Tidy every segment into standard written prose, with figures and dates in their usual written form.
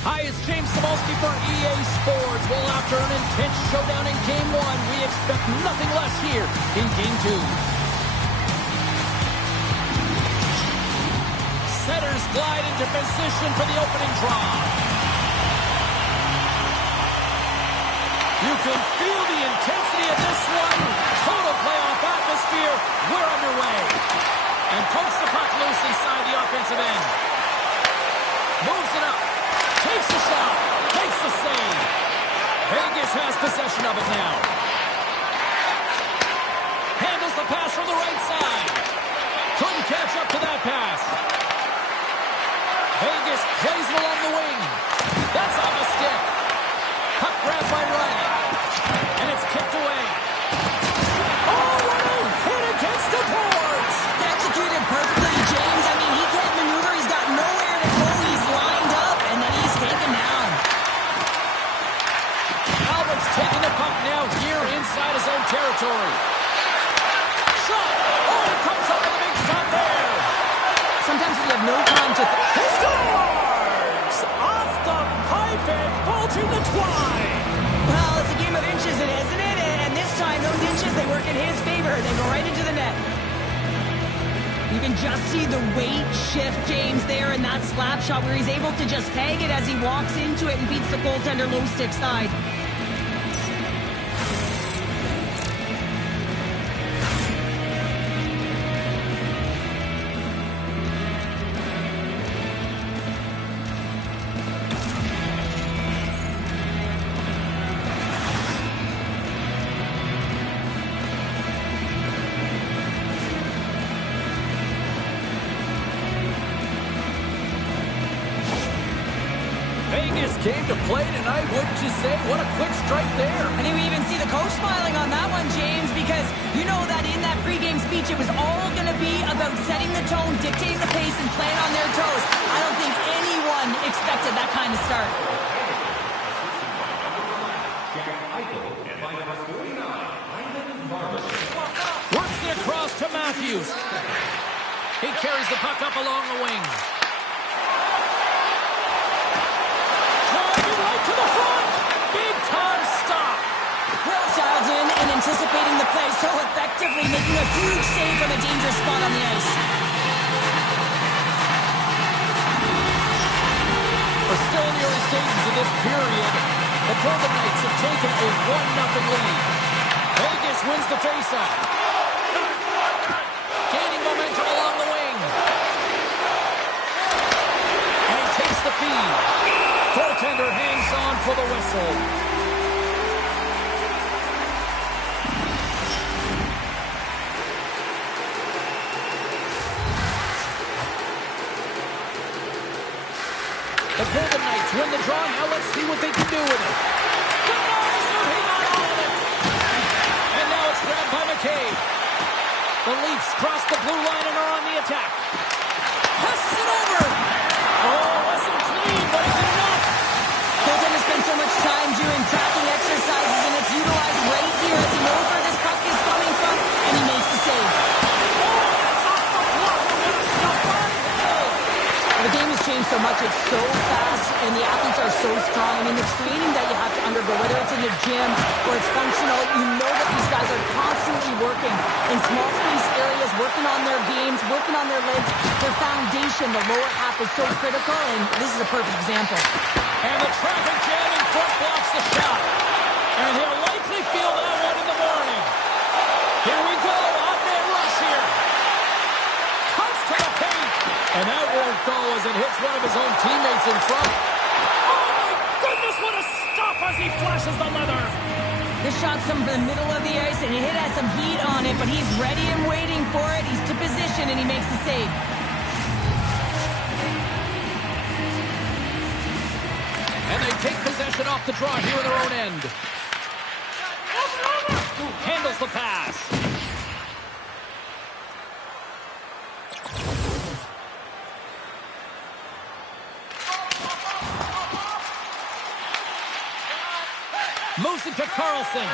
Hi, it's James Cebulski for EA Sports. Well, after an intense showdown in Game 1, we expect nothing less here in Game 2. Setters glide into position for the opening draw. You can feel the intensity of this one. Total playoff atmosphere. We're underway. And pokes the puck loose inside the offensive end. Moves it up. Takes the shot. Takes the save. Vegas has possession of it now. Handles the pass from the right side. Couldn't catch up to that pass. Vegas plays it along the wing. That's on the stick. Puck grabbed by Riley. And it's kicked away. Oh, what a hit against the boards. Executed perfectly, James. I mean, he can't maneuver. He's got nowhere to go. He's lined up, and then he's taken down. Albert's taking the puck now here inside his own territory. Shot. Oh, it comes up with a big shot there. Sometimes when you have no time to... He scores! Off the pipe and bulging the twine. Well, it's a game of inches, isn't it? And this time, those inches, they work in his favor. They go right into the net. You can just see the weight shift, James, there in that slap shot where he's able to just peg it as he walks into it and beats the goaltender low stick side. Vegas came to play tonight, wouldn't you say? What a quick strike there. I think we even see the coach smiling on that one, James, because you know that in that pregame speech, it was all going to be about setting the tone, dictating the pace, and playing on their toes. I don't think anyone expected that kind of start. Works it across to Matthews. He carries the puck up along the wing. Right to the front. Big time stop. Well dialed in and anticipating the play so effectively, making a huge save from a dangerous spot on the ice. We're still in the early stages of this period. The Golden Knights have taken a 1-0 lead. Vegas wins the faceoff. Gaining momentum along the wing. And he takes the feed. Goaltender hangs on for the whistle. The Golden Knights win the draw. Now let's see what they can do with it. Denies him. He got all of it. And now it's grabbed by McCabe. The Leafs cross the blue line and are on the attack. Passes it over. Oh, wasn't clean, but he did enough. Goaltender spends so much time doing tracking exercises, and it's utilized right here as he knows where this puck is coming from, and he makes the save. Oh, that's off the block. What a stop on goal. The game has changed so much. It's so fast, and the athletes are so strong. I mean, the training that you have to undergo, whether it's in the gym or it's functional, you know that these guys are constantly working in small space areas, working on their games, working on their legs. Their foundation, the lower half, is so critical, and this is a perfect example. And the traffic jam in front blocks the shot. And he'll likely feel that one in the morning. Here we go. Odd-man rush here. Cuts to the paint. And that won't go as it hits one of his own teammates in front. Oh, my goodness, what a stop as he flashes the leather. This shot's coming from the middle of the ice, and it has some heat on it, but he's ready and waiting for it. He's to position, and he makes the save. And they take possession off the draw here in their own end. Handles the pass. Moves it to Carlson.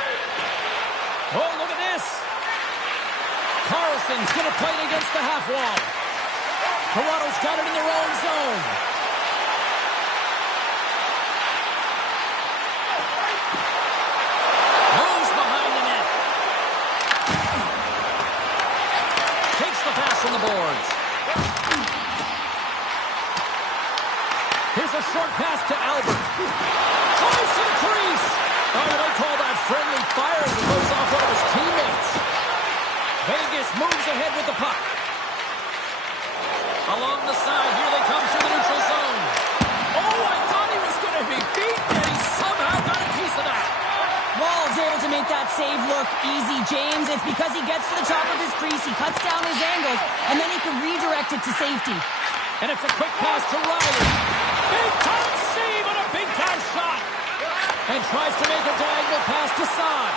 Oh, look at this. Carlson's going to play it against the half wall. Toronto's got it in their own zone. short pass to Albert. Tries to the crease. Oh, they call that friendly fire as it goes off one of his teammates. Vegas moves ahead with the puck. Along the side, here they come to the neutral zone. Oh, I thought he was going to be beat, and he somehow got a piece of that. Wall's able to make that save look easy, James. It's because he gets to the top of his crease, he cuts down his angles, and then he can redirect it to safety. And it's a quick pass to Riley. Big-time save on a big-time shot. And tries to make a diagonal pass to Saad.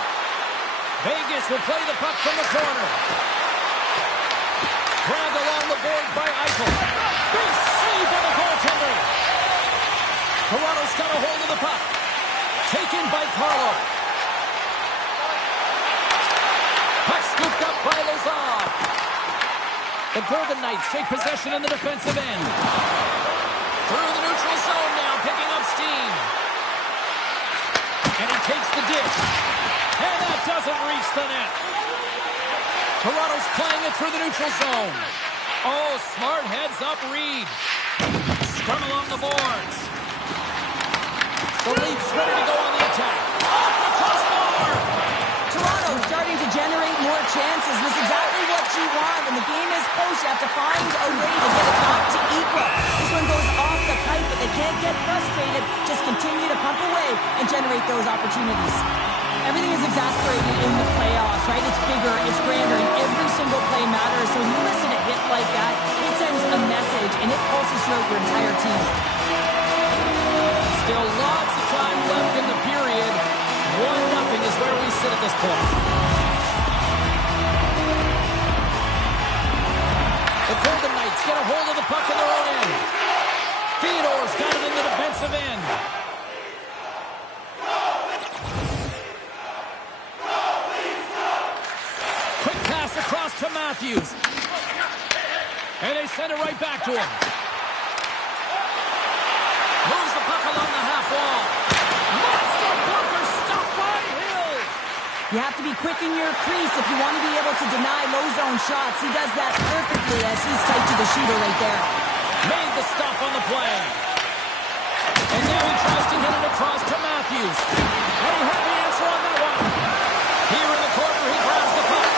Vegas will play the puck from the corner. Grabbed along the boards by Eichel. Big save by the goaltender. Toronto's got a hold of the puck. Taken by Carlo. Puck scooped up by Lazar. The Golden Knights take possession in the defensive end. Through the neutral zone now, picking up steam. And he takes the dish. And that doesn't reach the net. Toronto's playing it through the neutral zone. Oh, smart heads up Reed. Scrum along the boards. The Leafs ready to go on the attack. Off the crossbar! Toronto starting to generate more chances. This is exactly what you want. When the game is close, you have to find a way to get it back to equal. This one goes off the pipe, but they can't get frustrated. Just continue to pump away and generate those opportunities. Everything is exasperated in the playoffs, right? It's bigger, it's grander, and every single play matters. So when you listen to a hit like that, it sends a message, and it pulses throughout your entire team. Still lots of time left in the period. 1-0 is where we sit at this point. The Golden Knights get a hold of the puck in their own end. Theodore's got it in the defensive end. Quick pass across to Matthews. And they send it right back to him. Moves the puck along the half wall. Monster blocker stopped by Hill. You have to be quick in your crease if you want to be able to deny low zone shots. He does that perfectly as he's tight to the shooter right there. Made the stop on the play. And now he tries to get it across to Matthews. And he had the answer on that one. Here in the corner, he grabs the puck.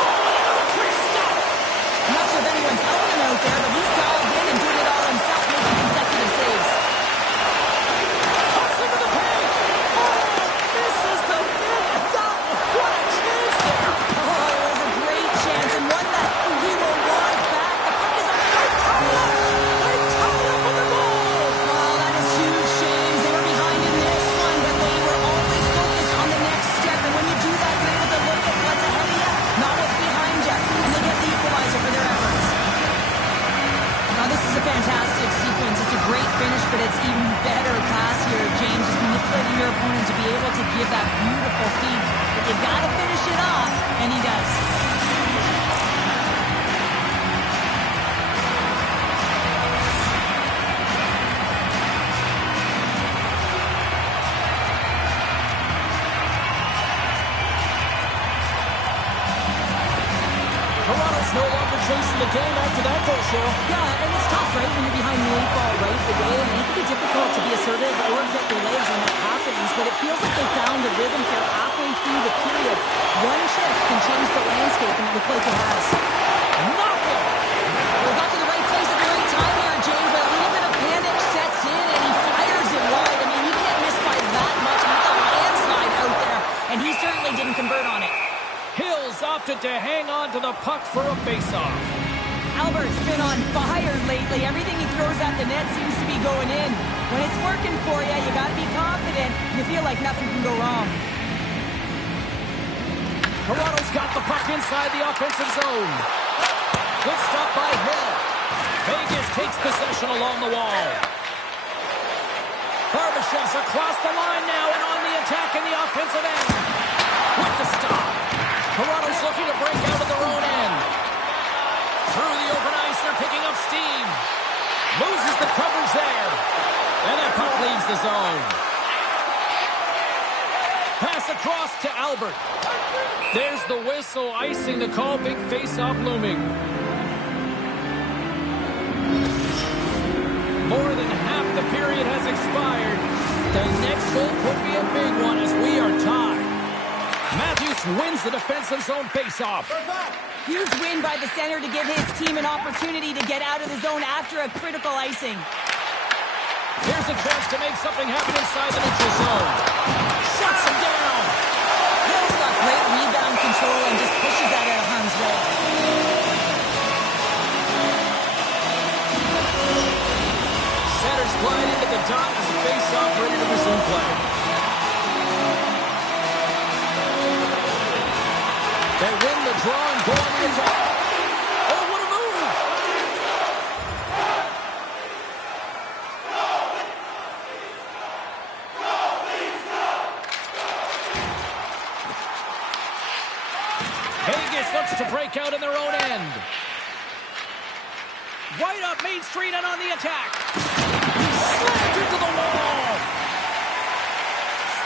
Oh, another quick stop. I'm not sure if anyone's helping him out there, but he's dialed in and doing it all himself, making consecutive saves. Cuts into the paint. Oh, misses the net. What a chance there. Oh, it was a great chance and one that he will want back. The puck is up. They tie up on the goal. Oh, that is huge, James. They were behind in this one, but they were always focused on the next step. And when you do that, you're able to look at what's ahead of you, not what's behind you. And they get the equalizer for their efforts. Now, this is a fantastic sequence. It's a great finish, but it's even better pass here, James. Just manipulating your opponent to be able to give that beautiful feed. But you got to finish it off, and he does. Toronto's no longer chasing the game after that goal, Cheryl. Yeah, and it's tough, right, when you're behind the 8 ball right away. And it can be difficult to be assertive or get your legs when that happens. But it feels like they found a rhythm here halfway through the period. One shift can change the landscape, and it looks like it has. Nothing. We got to the right place at the right time here, James, but a little bit of panic sets in, and he fires it wide. I mean, you can't miss by that much. And it's a landslide out there, and he certainly didn't convert on it. Hills opted to hang on to the puck for a faceoff. Albert's been on fire lately. Everything he throws at the net seems to be going in. When it's working for you, you got to be confident. You feel like nothing can go wrong. Toronto's got the puck inside the offensive zone. Good stop by Hill. Vegas takes possession along the wall. Barbashev's across the line now and on the attack in the offensive end. With the stop. Toronto's looking to break out of their own end. Through the open ice, they're picking up steam. Loses the coverage there. And that puck leaves the zone. Pass across to Albert. There's the whistle, icing the call. Big face-off looming. More than half the period period has expired. The next goal could be a big one as we are tied. Matthews wins the defensive zone faceoff. Huge win by the center to give his team an opportunity to get out of the zone after a critical icing. Here's a chance to make something happen inside the neutral zone. Shuts him down. Hill's got great rebound control and just pushes that out of harm's way. Centers glide into the dot as the face-off ready to resume play. They win the draw and go on the attack. Oh, what a move! Vegas looks to break out in their own end. Right up Main Street and on the attack. Slammed into the wall.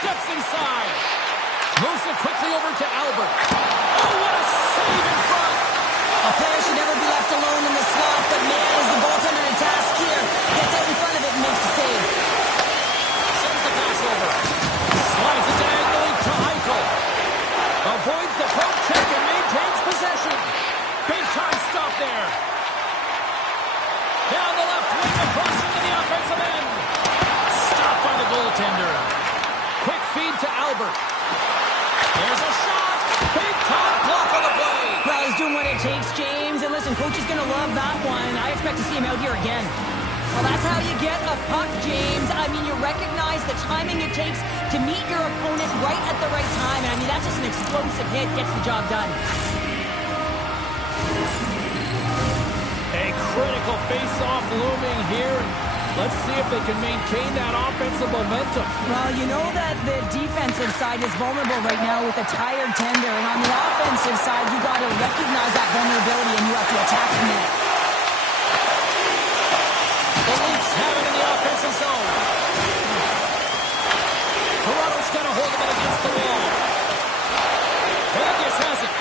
Steps inside. Moves it quickly over to Albert. Oh, what a save in front. A player should never be left alone in the slot, but man, is the goaltender in task here. Gets out in front of it and makes the save. Sends the pass over. Slides it diagonally to Eichel. Avoids the poke check and maintains possession. Big time stop there. Down the left wing across into the offensive end. Stopped by the goaltender. Quick feed to Albert. There's a shot. Big time block on the play. Well, he's doing what it takes, James. And listen, coach is going to love that one. I expect to see him out here again. Well, that's how you get a puck, James. I mean, you recognize the timing it takes to meet your opponent right at the right time. And I mean, that's just an explosive hit. Gets the job done. A critical face-off looming here. Let's see if they can maintain that offensive momentum. Well, you know that the defensive side is vulnerable right now with a tired tender. And on the offensive side, you got to recognize that vulnerability and you have to attack from it. The Leafs have it in the offensive zone. Toronto's got a hold of it against the wall. Vegas has it.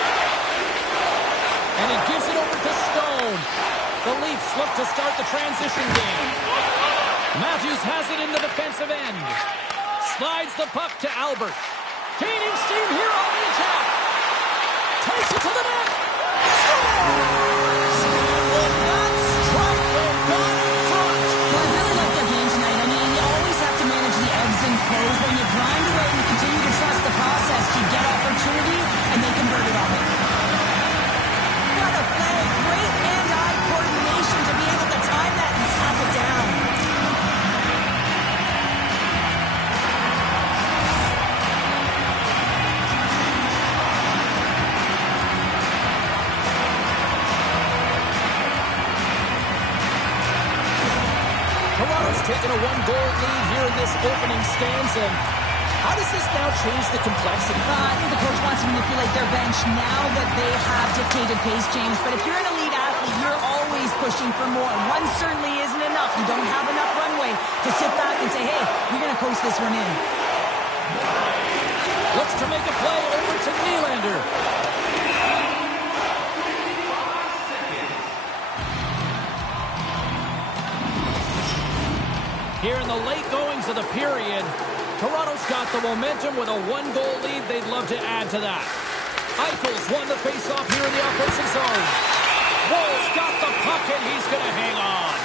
And he gives it over to Stone. The Leafs look to start the transition game. Matthews has it in the defensive end. Slides the puck to Albert. Gaining steam here on the attack. Takes it to the net. Scores! And with that strike, they've got in front. Well, I really like their game tonight. I mean, you always have to manage the ebbs and flows. When you grind away and you continue to trust the process, you get opportunity, and they convert it on it. What a play. Great hand-eye coordination to be able to time that and tap it down. Toronto's taken a one-goal lead here in this opening stanza. How does this now change the complexity? I think the coach wants to manipulate their bench now that they have dictated pace, James. But if you're an elite athlete, you're always pushing for more. One certainly isn't enough. You don't have enough runway to sit back and say, hey, we're going to coast this one in. Looks to make a play over to Nylander. Here in the late goings of the period, Toronto's got the momentum with a one-goal lead. They'd love to add to that. Eichel's won the face-off here in the offensive zone. Woll's got the puck, and he's going to hang on.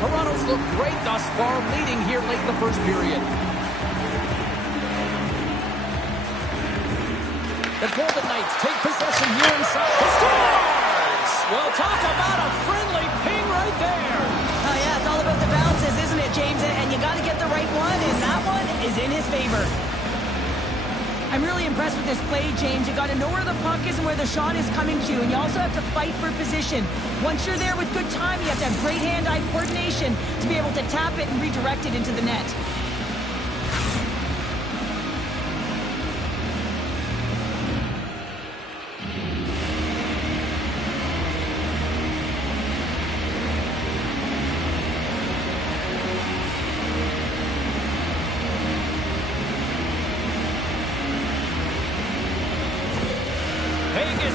Toronto's looked great thus far, leading here late in the first period. The Golden Knights take possession here inside. Scores! Well, talk about a friendly ping right there. Oh, yeah, it's all about the bounces, isn't it, James? And you got to get the right one, and that one is in his favor. I'm really impressed with this play, James. You got to know where the puck is and where the shot is coming to, and you also have to fight for position. Once you're there with good time, you have to have great hand-eye coordination to be able to tap it and redirect it into the net.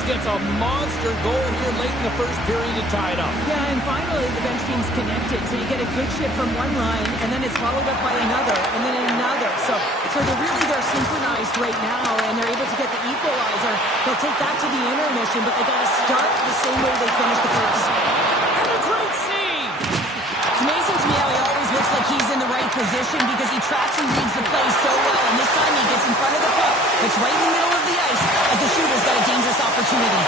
gets a monster goal here late in the first period to tie it up. Yeah, and finally the bench team's connected. So you get a good shift from one line, and then it's followed up by another, and then another. So they're synchronized right now, and they're able to get the equalizer. They'll take that to the intermission, but they got to start the same way they finished the first. And a great save! It's amazing to me how he always looks like he's in the right position because he tracks and reads the play so well. And this time he gets in front of the puck. It's right in the middle of the ice as the shooter's got a dangerous opportunity.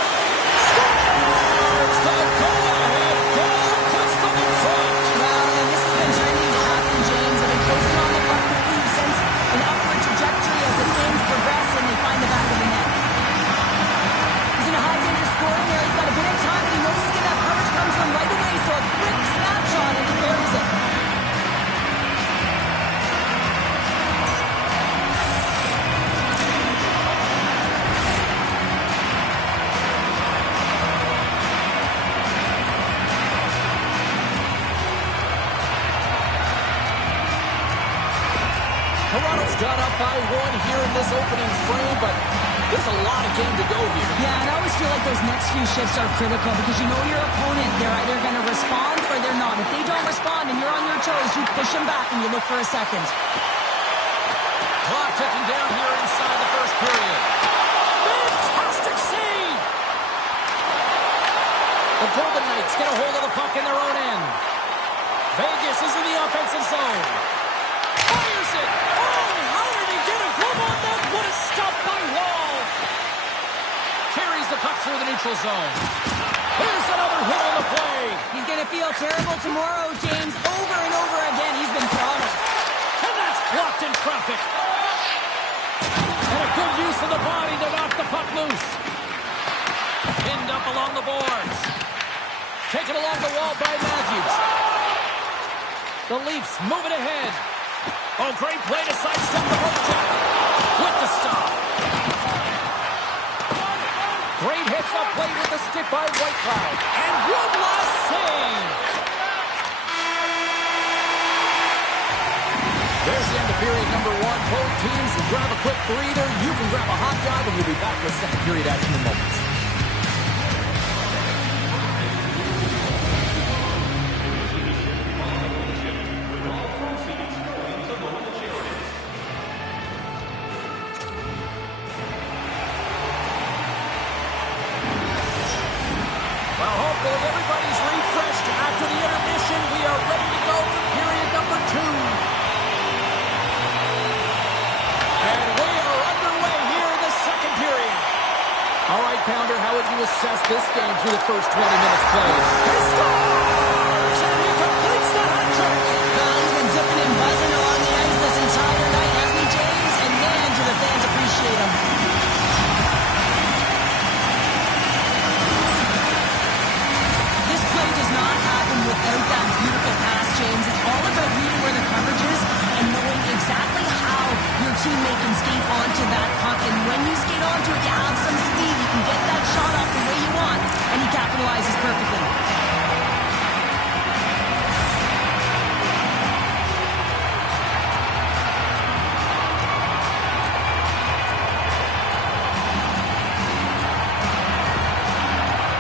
Scores! The go-ahead goal puts them in front! Well, and this has been trending to happen, James. They've been closing on the puck quickly since an upward trajectory as the games progress and they find the back of the net. He's in a high danger scoring area. He's got a bit of time, but he knows he's going to have coverage comes from right away. So a quick snapshot and he buries it. Toronto's got up by one here in this opening frame, but there's a lot of game to go here. Yeah, and I always feel like those next few shifts are critical because you know your opponent, they're either going to respond or they're not. If they don't respond and you're on your toes, you push them back and you look for a second. Clock ticking down here inside the first period. Fantastic save! The Golden Knights get a hold of the puck in their own end. Vegas is in the offensive zone. Fires it! Oh, how did he get a glove on that? What a stop by Wall! Carries the puck through the neutral zone. Here's another hit on the play. He's going to feel terrible tomorrow, James. Over and over again, he's been throttled. And that's blocked in traffic. And a good use of the body to knock the puck loose. Pinned up along the boards. Taken along the wall by Matthews. The Leafs move it ahead. Oh, great play to sidestep the hook check. With the stop. Great hits up play with the stick by Whitecloud. And one last save. There's the end of period number one. Both teams grab a quick breather. You can grab a hot dog, and we'll be back with second period action in moments. Well, hopefully everybody's refreshed after the intermission. We are ready to go for period number two. And we are underway here in the second period. All right, Pounder, how would you assess this game through the first 20 minutes played? He scores! And he completes the hat trick! Well, he's been zipping and buzzing along the ice this entire night, hasn't he, James? And man, do the fans appreciate him. This play does not happen without that beautiful pass, James. It's all about reading where the coverage is and knowing exactly how your teammate can skate onto that puck. And when you skate onto it, you have some speed. You can get that shot off the way you want, and he capitalizes perfectly.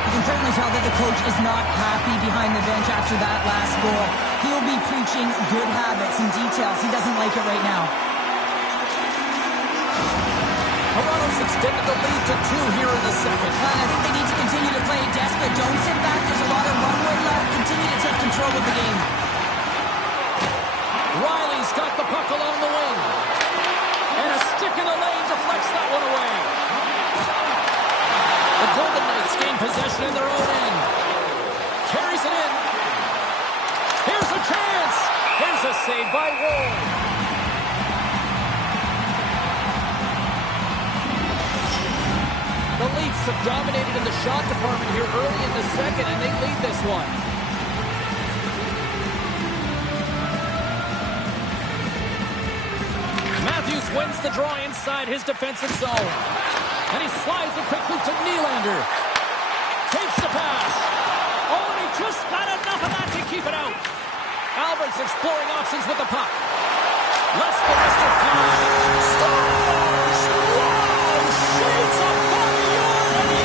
You can certainly tell that the coach is not happy behind the bench after that last goal. He'll be preaching good habits and details. He doesn't like it right now. Toronto's extended the lead to 2 here in the second. And I think they need to continue to play desperate. Don't sit back. There's a lot of runway left. Continue to take control of the game. Riley's got the puck along the wing. And a stick in the lane deflects that one away. The Golden Knights gain possession in their own end. Carries it in. Here's a chance. Here's a save by Wall. The Leafs have dominated in the shot department here early in the second, and they lead this one. Matthews wins the draw inside his defensive zone. And he slides it quickly to Nylander. Takes the pass. Oh, and he just got enough of that to keep it out. Albert's exploring options with the puck. Lets the wrister fly. Scores! Wow! Shades above the yard, and he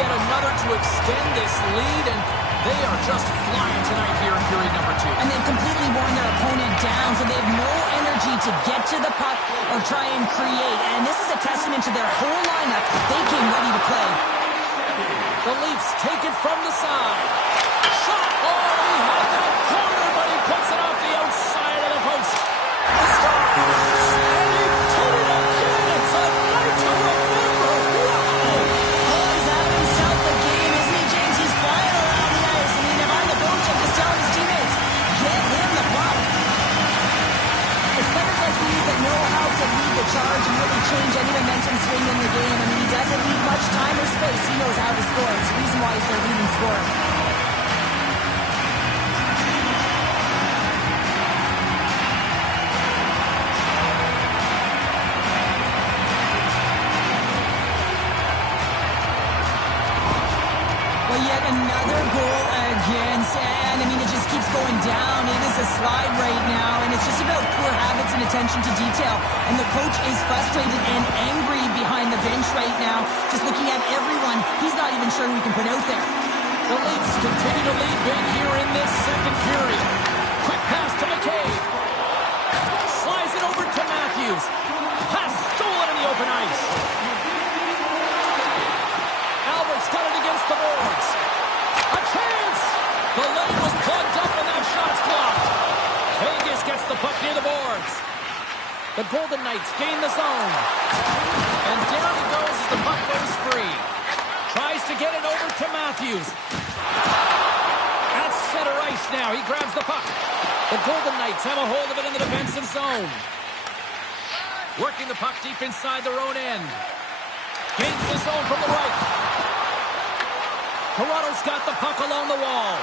yet another to extend this lead, and they are just flying tonight here in period number 2. And they've completely worn their opponent down, so they have no energy to get to the puck or try and create. And this is a testament to their whole lineup. They came ready to play. The Leafs take it from the side. Shot! Oh, he had that corner, but he puts it off the outside of the post. Scores! And he did it again! It's a night to remember! Wow! Oh, he's having himself a game, isn't he, James? He's flying around the ice. I mean, if I'm the coach, I'm just telling his teammates, get him the puck. It's players like these that know how to lead the charge and really change any momentum swing in the game. I mean, he doesn't need much time or space. He knows how to score. It's the reason why he's their leading scorer. Well, yet another goal against, and I mean, it just keeps going down. It is a slide right now, and it's just about poor habits and attention to detail. And the coach is frustrated and angry behind the bench right now, just looking at everyone he's not even sure we can put out there. The Leafs continue to lead big here in this second period. Quick pass to McCabe. Slides it over to Matthews. Pass stolen in the open ice. Albert's got it against the boards. A chance! The lane was plugged up and that shot's blocked. Vegas gets the puck near the boards. The Golden Knights gain the zone. And down he goes as the puck goes free. Tries to get it over to Matthews. At center ice now. He grabs the puck. The Golden Knights have a hold of it in the defensive zone. Working the puck deep inside their own end. Gains the zone from the right. Toronto's got the puck along the wall.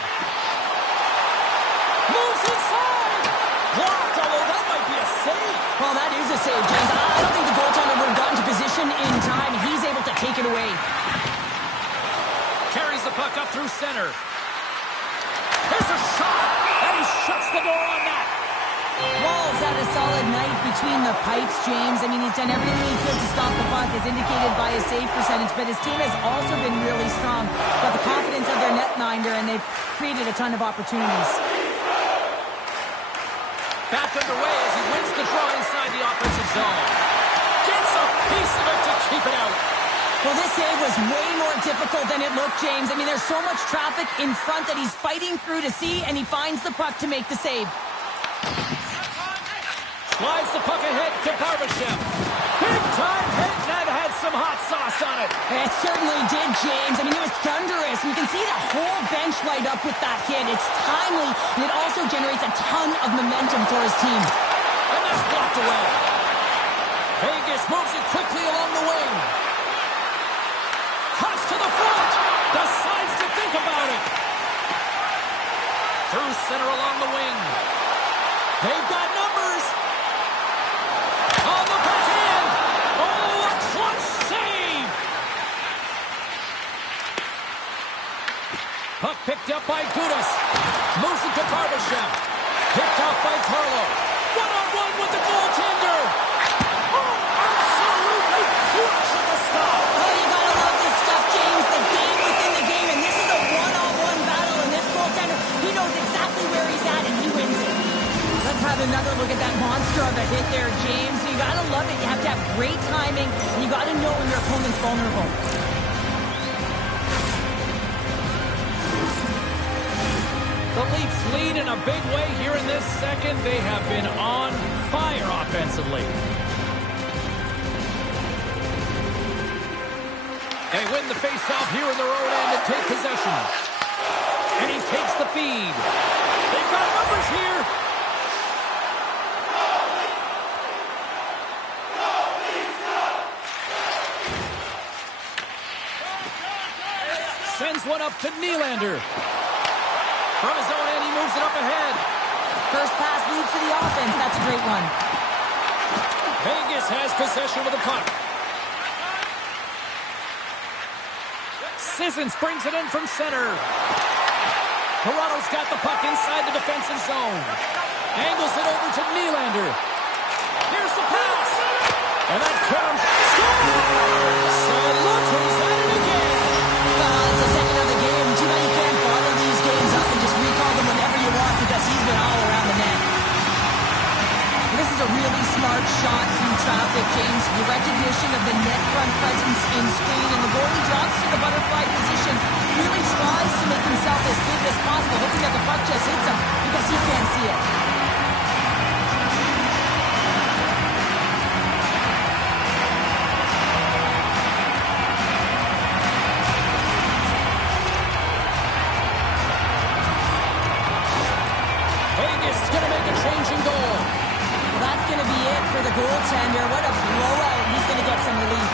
Moves inside. Blocked, although that might be a save. Well, that is a save, James. I don't think the goaltender would have gotten to position in time. He's able to take it away. Carries the puck up through center. There's a shot, and he shuts the door on that. Wall's had a solid night between the pipes, James. I mean, he's done everything he could to stop the puck, as indicated by his save percentage, but his team has also been really strong. Got the confidence of their netminder, and they've created a ton of opportunities. Back underway as he wins the draw inside the offensive zone. Gets a piece of it to keep it out. Well, this save was way more difficult than it looked, James. I mean, there's so much traffic in front that he's fighting through to see, and he finds the puck to make the save. Slides the puck ahead to Barbashev. Big time hit, and that had some hot sauce on it. It certainly did, James. I mean, it was thunderous. You can see the whole bench light up with that hit. It's timely, and it also generates a ton of momentum for his team. And that's blocked away. Vegas moves it quickly along the wing. Cuts to the front. Decides to think about it. Through center along the wing. They've got numbers. On the backhand. Oh, a clutch save. Puck picked up by Gudas. Moves it to Barbashev. Picked off by Carlo. One-on-one with the goaltender. Oh, absolutely crushing the stop. Oh, you gotta love this stuff, James. The game within the game, and this is a one-on-one battle, and this goaltender, he knows exactly where he's at, and he wins it. Let's have another look at that monster of a hit there, James. You gotta love it. You have to have great timing, and you gotta know when your opponent's vulnerable. The Leafs lead in a big way here in this second. They have been on fire offensively. They win the faceoff here in their own end and take possession. And he takes the feed. They've got numbers here. Sends one up to Nylander. From his own end, he moves it up ahead. First pass leads to the offense. That's a great one. Vegas has possession of the puck. Sissons brings it in from center. Toronto's got the puck inside the defensive zone. Angles it over to Nylander. Here's the pass. And that comes. Score! So look who's at it again. James. The recognition of the net front presence in screen, and the goalie drops to the butterfly position. Really tries to make himself as big as possible, hoping that the puck just hits him because he can't see it. Vegas is going to make a changing goal. Well, that's going to be it for the goaltender. What a blowout. He's going to get some relief.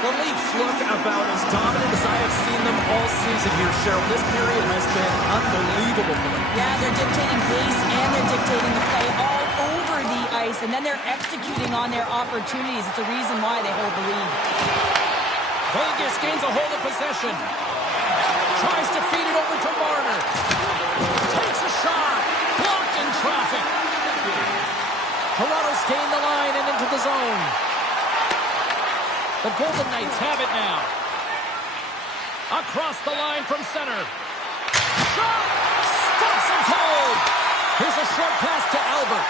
The Leafs look about as dominant as I have seen them all season here, Cheryl. This period has been unbelievable for them. Yeah, they're dictating pace and they're dictating the play all over the ice, and then they're executing on their opportunities. It's a reason why they hold the lead. Vegas gains a hold of possession. Tries to feed it over to Marner. Takes a shot. Blocked in traffic. Toronto's gained the line and into the zone. The Golden Knights have it now. Across the line from center. Shot! Stops him cold. Here's a short pass to Albert.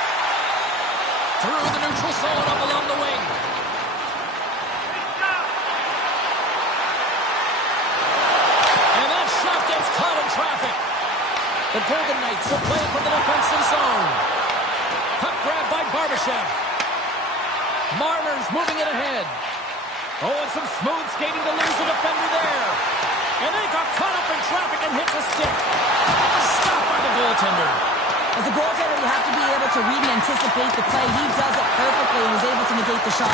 Through the neutral zone up along the wing. And that shot gets caught in traffic. The Golden Knights will play it from the defensive zone. Puck grab by Barbashev. Marner's moving it ahead. Oh, and some smooth skating to lose the defender there. And they got caught up in traffic and hits a stick. Stopped by the goaltender. As a goaltender, you have to be able to really anticipate the play. He does it perfectly and is able to negate the shot.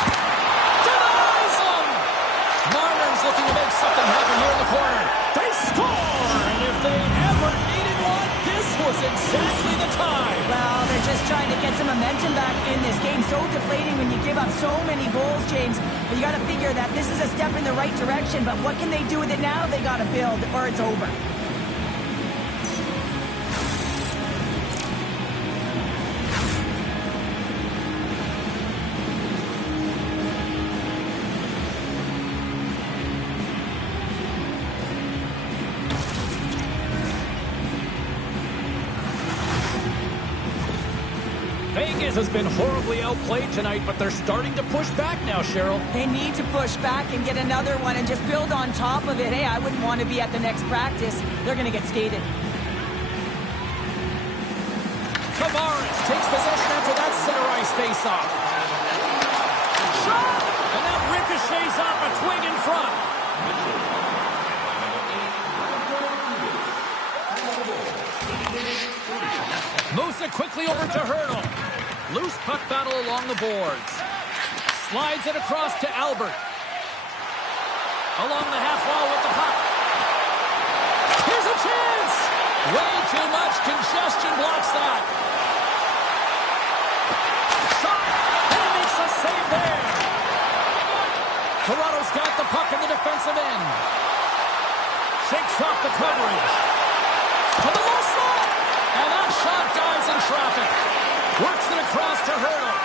Denies him! Marner's looking to make something happen here in the corner. They score! And if they ever needed one, this was exactly the time. Well, they're just trying to get some momentum back in this game. So deflating when you give up so many goals, James. But you got to figure that this is a step in the right direction. But what can they do with it now? They got to build or it's over. Vegas has been horribly outplayed tonight, but they're starting to push back now, Cheryl. They need to push back and get another one and just build on top of it. Hey, I wouldn't want to be at the next practice. They're going to get skated. Tavares takes possession after that center ice faceoff. Shot! And that ricochets off a twig in front. Moves it quickly over to Hurdle. Loose puck battle along the boards. Slides it across to Albert. Along the half wall with the puck. Here's a chance! Way too much congestion blocks that. Shot! And he makes a save there. Toronto's got the puck in the defensive end. Shakes off the coverage. To the low slot! And that shot dives in traffic. Works it across to Hurdle.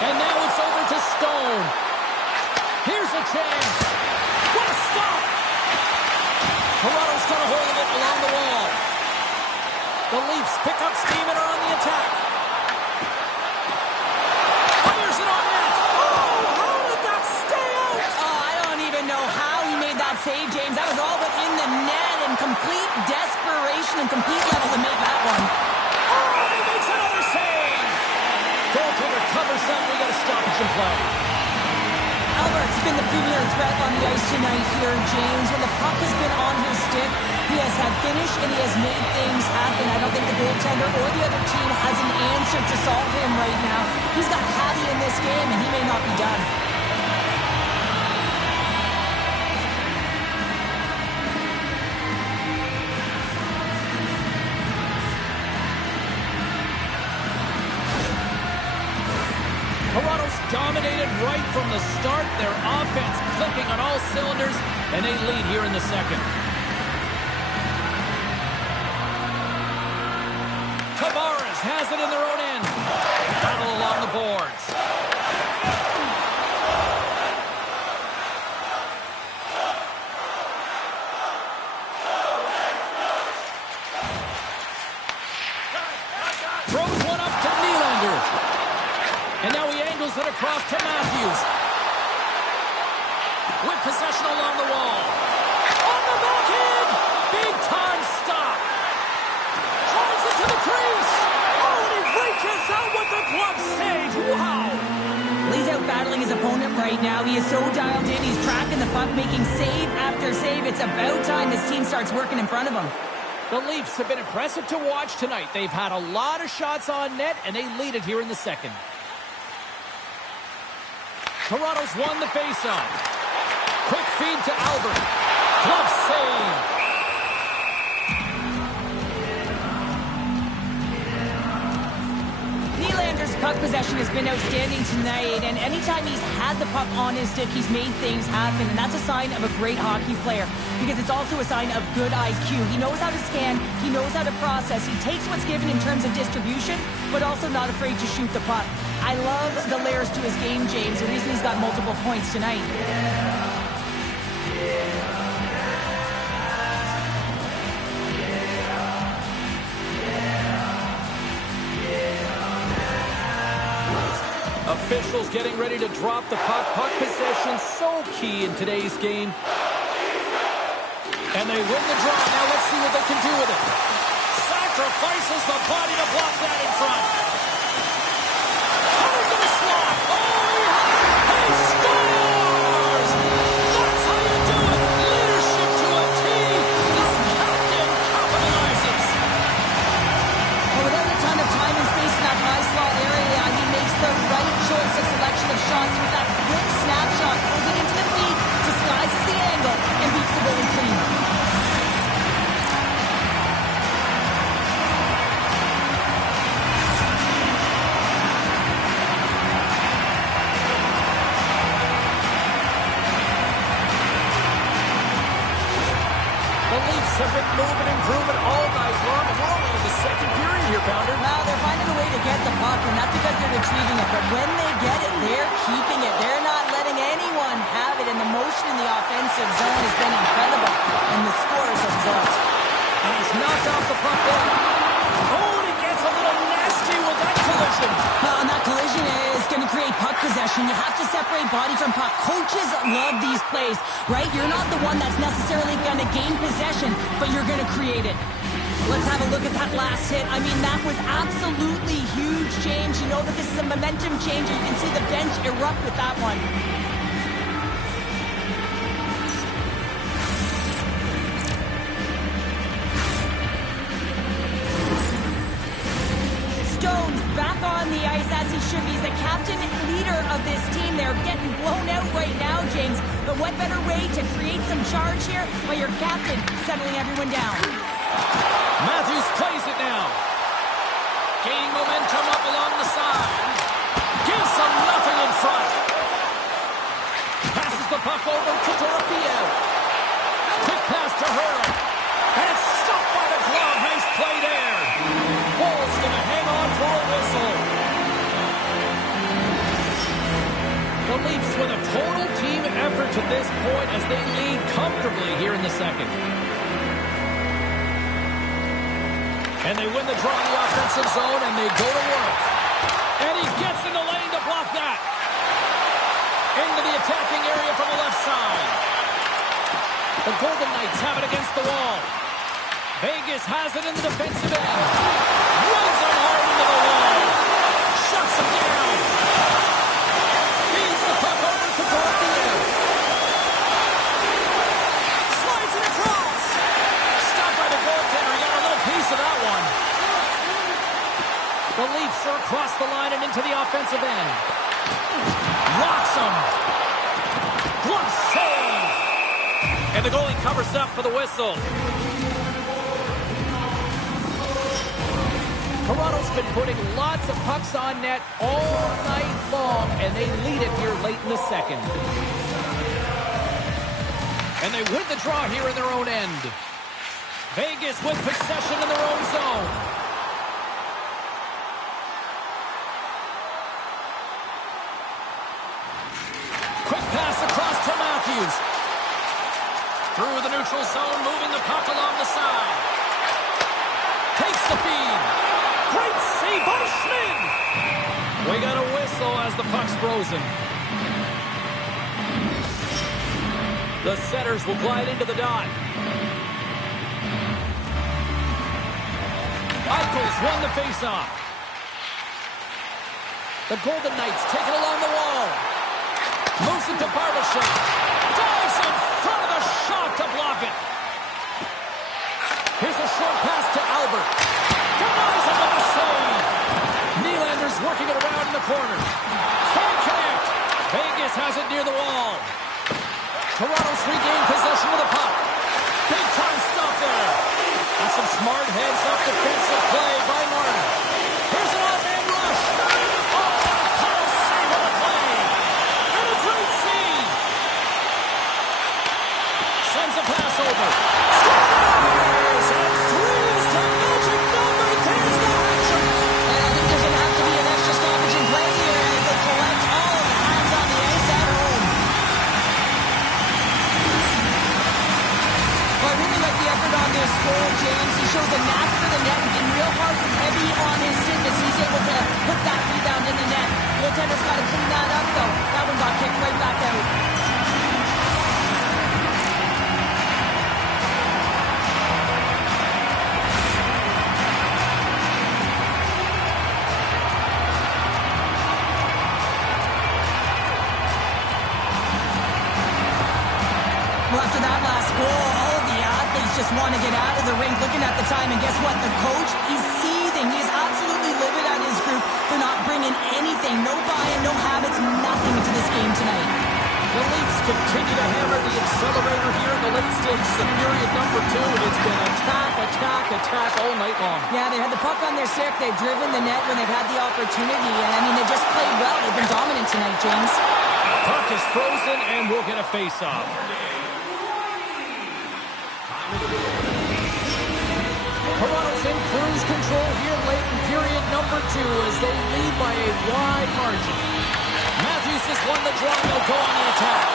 And now it's over to Stone. Here's a chance. What a stop! Toronto's got a hold of it along the wall. The Leafs pick up steam and are on the attack. Fires it on net. Oh, how did that stay out? Oh, I don't even know how he made that save, James. That was all but in the net and complete desperation and complete level to make that one. Oh, he makes another save. Goaltender covers that. We got a stoppage in play. Albert's been the premier threat on the ice tonight here, James. When the puck has been on his stick, he has had finish and he has made things happen. I don't think the goaltender or the other team has an answer to solve him right now. He's got Hattie in this game and he may not be done. Toronto's dominated right from the start. Their offense clicking on all cylinders, and they lead here in the second. Tavares has it in their own end. Battle along the boards. across to Matthews. With possession along the wall. On the backhand! Big time stop. Drives it to the crease. Oh, and he reaches out with the glove save. Wow. He's out battling his opponent right now. He is so dialed in. He's tracking the puck, making save after save. It's about time his team starts working in front of him. The Leafs have been impressive to watch tonight. They've had a lot of shots on net, and they lead it here in the second. Toronto's won the faceoff. Quick feed to Albert. Glove save. Nylander's puck possession has been outstanding tonight, and anytime he's had the puck on his stick, he's made things happen, and that's a sign of a great hockey player, because it's also a sign of good IQ. He knows how to scan, he knows how to process, he takes what's given in terms of distribution, but also not afraid to shoot the puck. I love the layers to his game, James, the reason he's got multiple points tonight. Officials getting ready to drop the puck. Puck possession so key in today's game. And they win the draw. Now let's see what they can do with it. Sacrifices the body to block that in front. Coming to the slot. Oh, he scores! That's how you do it. Leadership to a team. The captain capitalizes. Well, without a ton of time and space in that high slot area, he makes the right choice of selection of shots with that quick snapshot, throws it into the feet, disguises the angle, and beats the goalie clean. The Leafs have been moving and grooving all night long. We're only in the second period here, Pounder. Well, they're finding a way to get the puck, and that's because they're retrieving it. But when they get it, they're keeping it. They're not letting anyone have it, and the motion in the offensive zone has been incredible. And the score is a result. And he's knocked off the puck there. Oh, and he gets a little nasty with that collision. And that collision is going to create puck possession. You have to separate body from puck. Coaches love these plays, right? You're not the one that's necessarily going to gain possession, but you're going to create it. Let's have a look at that last hit. I mean, that was absolutely huge, James. You know that this is a momentum change, and you can see the bench erupt with that one. Stone's back on the ice as he should be. He's the captain and leader of this team. They're getting blown out right now, James. But what better way to create some charge here by your captain settling everyone down? Matthews plays it now. Gaining momentum up along the side. Gives them nothing in front. Passes the puck over to Dorofiev. Quick pass to Hurl. And it's stopped by the glove. Nice play there. Ball's going to hang on for a whistle. The Leafs with a total team effort to this point as they lead comfortably here in the second. And they win the draw in the offensive zone, and they go to work. And he gets in the lane to block that. Into the attacking area from the left side. The Golden Knights have it against the wall. Vegas has it in the defensive end. Runs it hard into the wall. Shuts him down. Feeds the puck over to Dorofiev. Slides it across. Stopped by the goaltender. He got a little piece of that one. The Leafs are across the line and into the offensive end. Rocks him. Glove save. And the goalie covers up for the whistle. Toronto's been putting lots of pucks on net all night long, and they lead it here late in the second. And they win the draw here in their own end. Vegas with possession in their own zone. Quick pass across to Matthews. Through the neutral zone, moving the puck along the side. Takes the feed. Great save by Schmid. We got a whistle. whistle as the puck's frozen. The setters will glide into the dot. Michaels won the faceoff. The Golden Knights take it along the wall. Moves it to Barbashev. Dives in front of the shot to block it. Here's a short pass to Albert. Denies him with a save. Nylander's working it around in the corner. Can't connect. Vegas has it near the wall. Toronto's regained possession of the puck. Big time stop there. And some smart heads-up defensive play by Martin. Here's an off-man rush. Oh, Kyle save on the play. And a great save. Sends a pass over. Scores! And threes to magic number. There's the action. And I think there's going to have to be an extra stoppage in play here as they collect all of the hands on the ice at home. Well, I really like the effort on this goal, James. He shows a knack for the net and been real hard and heavy on his stick as he's able to put that rebound in the net. Goaltender's got to clean that up, though. That one got kicked right back out. Well, after that last goal, all of the athletes just want to get out of the rink looking at the time, and guess what? The coach, he's seething. He's absolutely livid at his group for not bringing anything. No buy-in, no habits, nothing to this game tonight. The Leafs continue to hammer the accelerator here in the late stages of period number 2. It's been attack, attack, attack all night long. Yeah, they had the puck on their stick. They've driven the net when they've had the opportunity, and I mean, they just played well. They've been dominant tonight, James. Puck is frozen, and we'll get a face-off. Toronto's in cruise control here late in period number 2 as they lead by a wide margin. Matthews has won the draw. They'll go on the attack.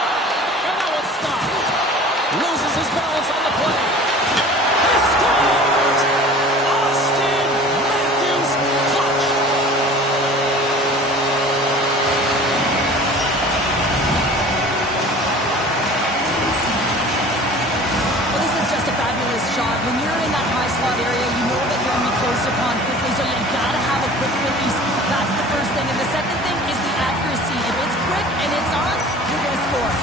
And now it's stopped. Loses his balance on the play. He scores! Austin Matthews clutch. Well, this is just a fabulous shot. When you're in that high slot area, you know that you're going to be close upon quickly, so you got to have a quick release. That's the first thing. And the second thing is the accuracy. If it's quick and it's on, you're going to score.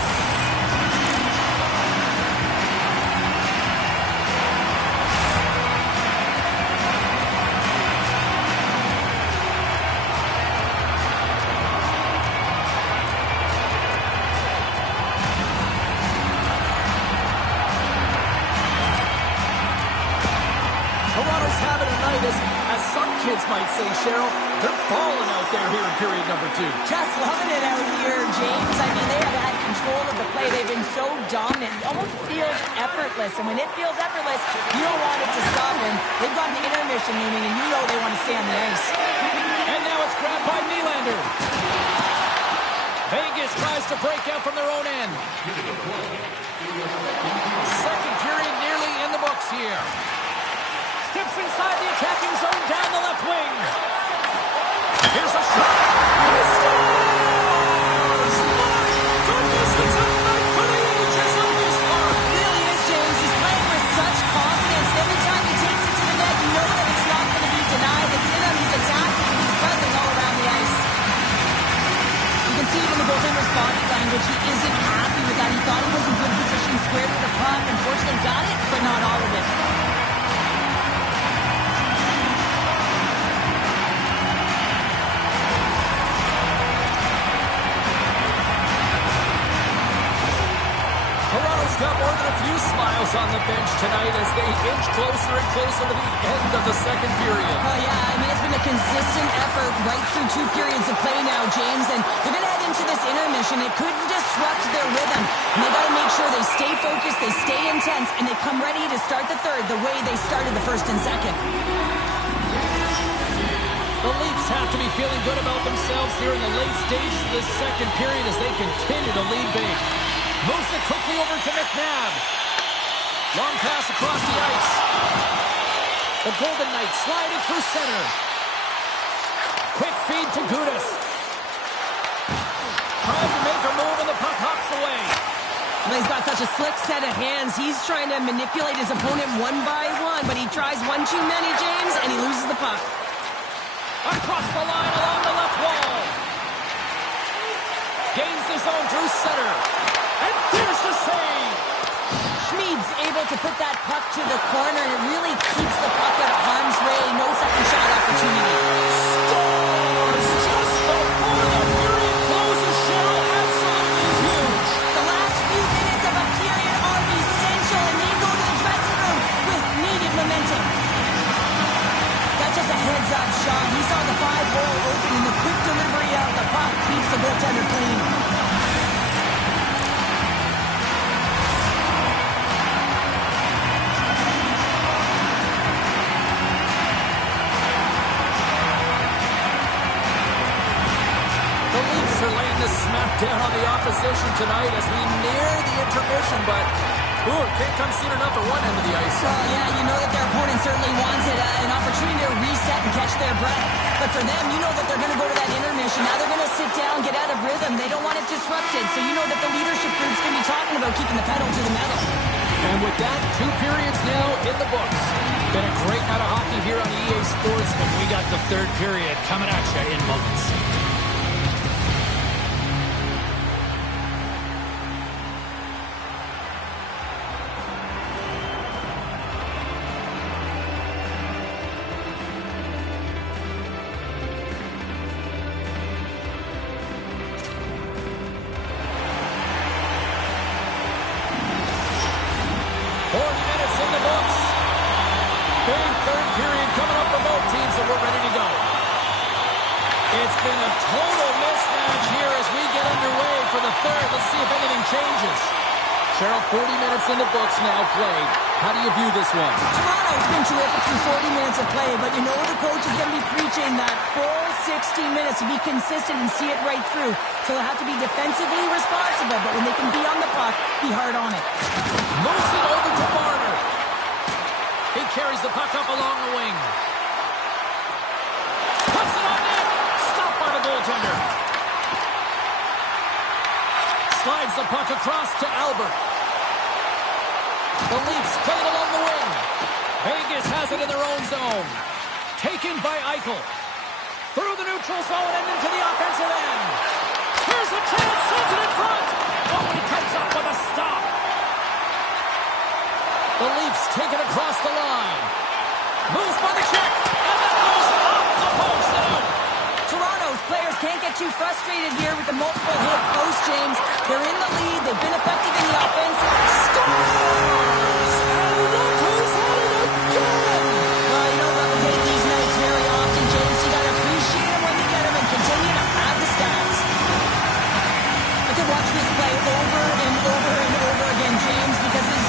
Toronto's having a night, as some kids might say, Cheryl. They're balling out there here in period number 2. Just loving it out here, James. I mean, they have had control of the play. They've been so dominant. It almost feels effortless. And when it feels effortless, you don't want it to stop. And they've got an intermission looming, and you know they want to stay on the ice. And now it's grabbed by Nylander. Vegas tries to break out from their own end. Second period nearly in the books here. Steps inside the attacking zone down the left wing. Here's a shot. He scores! My goodness, it's a night for the ages on this part. It really is, James. He's playing with such confidence. Every time he takes it to the net, you know that it's not going to be denied. It's in him. He's attacking. He's buzzing all around the ice. You can see it in the goaltender's body language. He isn't happy with that. He thought he was in good position, squared with the puck. Unfortunately, got it, but not all of it. Toronto's got more than a few smiles on the bench tonight as they inch closer and closer to the end of the second period. Oh, yeah. I mean, it's been a consistent effort right through 2 periods of play now, James. And they're going to head into this intermission. It could disrupt their rhythm. And they got to make sure they stay focused, they stay intense, and they come ready to start the third the way they started the first and second. The Leafs have to be feeling good about themselves here in the late stages of this second period as they continue to lead big. Moves it quickly over to McNabb. Long pass across the ice. The Golden Knights sliding through center. Quick feed to Gudas. the puck hops away. Well, he's got such a slick set of hands. He's trying to manipulate his opponent one by one, but he tries one too many, James, and he loses the puck. Across the line along the left wall. Gains the zone through center. And there's the save. Schmid's able to put that puck to the corner, and it really keeps the puck out of harm's way. No second shot opportunity. Scores just before the period closes. Cheryl, absolutely huge. The last few minutes of a period are essential, and they go to the dressing room with needed momentum. That's just a heads-up shot. He saw the 5-hole open, and the quick delivery of the puck keeps the goaltender clean. Smack down on the opposition tonight as we near the intermission, but can't come soon enough for one end of the ice. Well, yeah, you know that their opponent certainly wants it, an opportunity to reset and catch their breath. But for them, you know that they're going to go to that intermission. Now they're going to sit down, get out of rhythm. They don't want it disrupted. So you know that the leadership group's going to be talking about keeping the pedal to the metal. And with that, 2 periods now in the books. Been a great night of hockey here on EA Sports, and we got the 3rd period coming at you in moments. It's been a total mismatch here as we get underway for the 3rd. Let's see if anything changes. Cheryl, 40 minutes in the books now played. How do you view this one? Toronto's been terrific through 40 minutes of play, but you know the coach is going to be preaching that full 60 minutes to be consistent and see it right through. So they'll have to be defensively responsible, but when they can be on the puck, be hard on it. Moves it over to Marner. He carries the puck up along the wing. Puts it on net. Stopped by the goaltender. Slides the puck across to Albert. The Leafs play it along the wing. Vegas has it in their own zone. Taken by Eichel. Through the neutral zone and into the offensive end. Here's a chance. Sends it in front. Oh, and he comes up with a stop. The Leafs take it across the line. Moves by the check. And that goes off the post and out. Toronto's players can't get too frustrated here with the multiple hit post, James. They're in the lead. They've been effective in the offense. Scores! And look who's at it again! Well, you don't replicate these nights very often, James. You got to appreciate them when you get them and continue to add the stats. I could watch this play over and over and over again, James, because his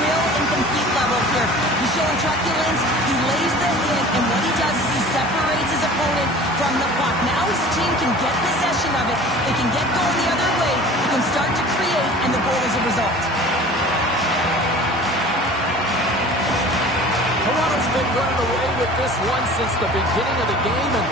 will and compete level here. He's showing truculence. He lays the hit, and what he does is he separates his opponent from the puck. Now his team can get possession of it. They can get going the other way. They can start to create, and the goal is a result. Toronto's been running away with this one since the beginning of the game, and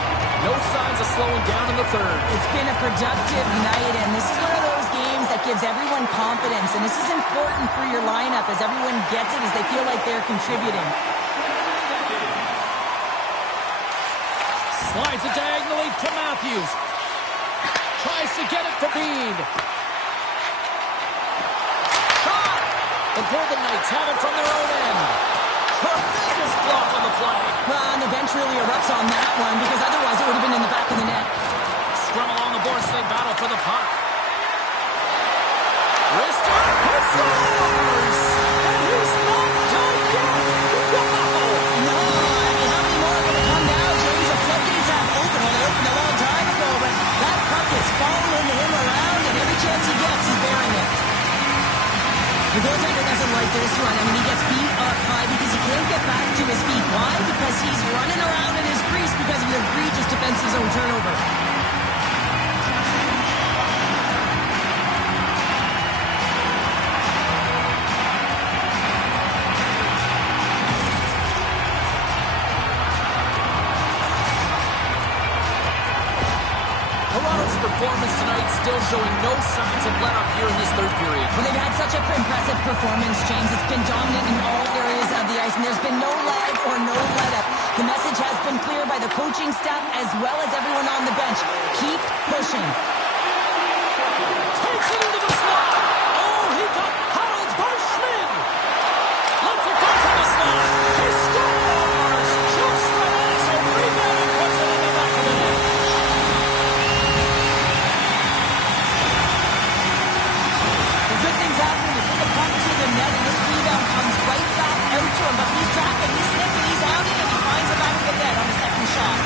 no signs of slowing down in the 3rd. It's been a productive night, and this is one of those games that gives everyone confidence, and this is important for your lineup as everyone gets it, as they feel like they're contributing. Slides it diagonally to Matthews. Tries to get it to Bean. Shot! The Golden Knights have it from their own end. Tremendous block on the play. Well, and the bench really erupts on that one, because otherwise it would have been in the back of the net. Scrum along the boards, they battle for the puck. Wrister, he scores! And he's not done yet! Wow! No, I mean, how many more are going to come now, James? The floodgates have opened. Well, they opened a long time ago, but that puck is following him around, and every chance he gets, he's bearing it. The goaltender doesn't like this run. I mean, he gets beat up high because he can't get back to his feet. Why? Because he's running around in his crease because of an egregious defensive zone turnover. Toronto's performance tonight still showing no signs of let up here in this third period. Well, they've had such an impressive performance, James. It's been dominant in all areas of the ice, and there's been no lag or no let up. The message has been clear by the coaching staff as well as everyone on the bench. Keep pushing. Takes it into the slot. Oh, he got huddled by Schmid. Lets it go to the slot. He scores. Shoots right at us. A rebound and puts it in the back of the net. The good things happen when you put the puck to the net, and this rebound comes right back out to him. But he's tracking, he's sniffing, he's hounding, and he finds the back of the net on the second shot.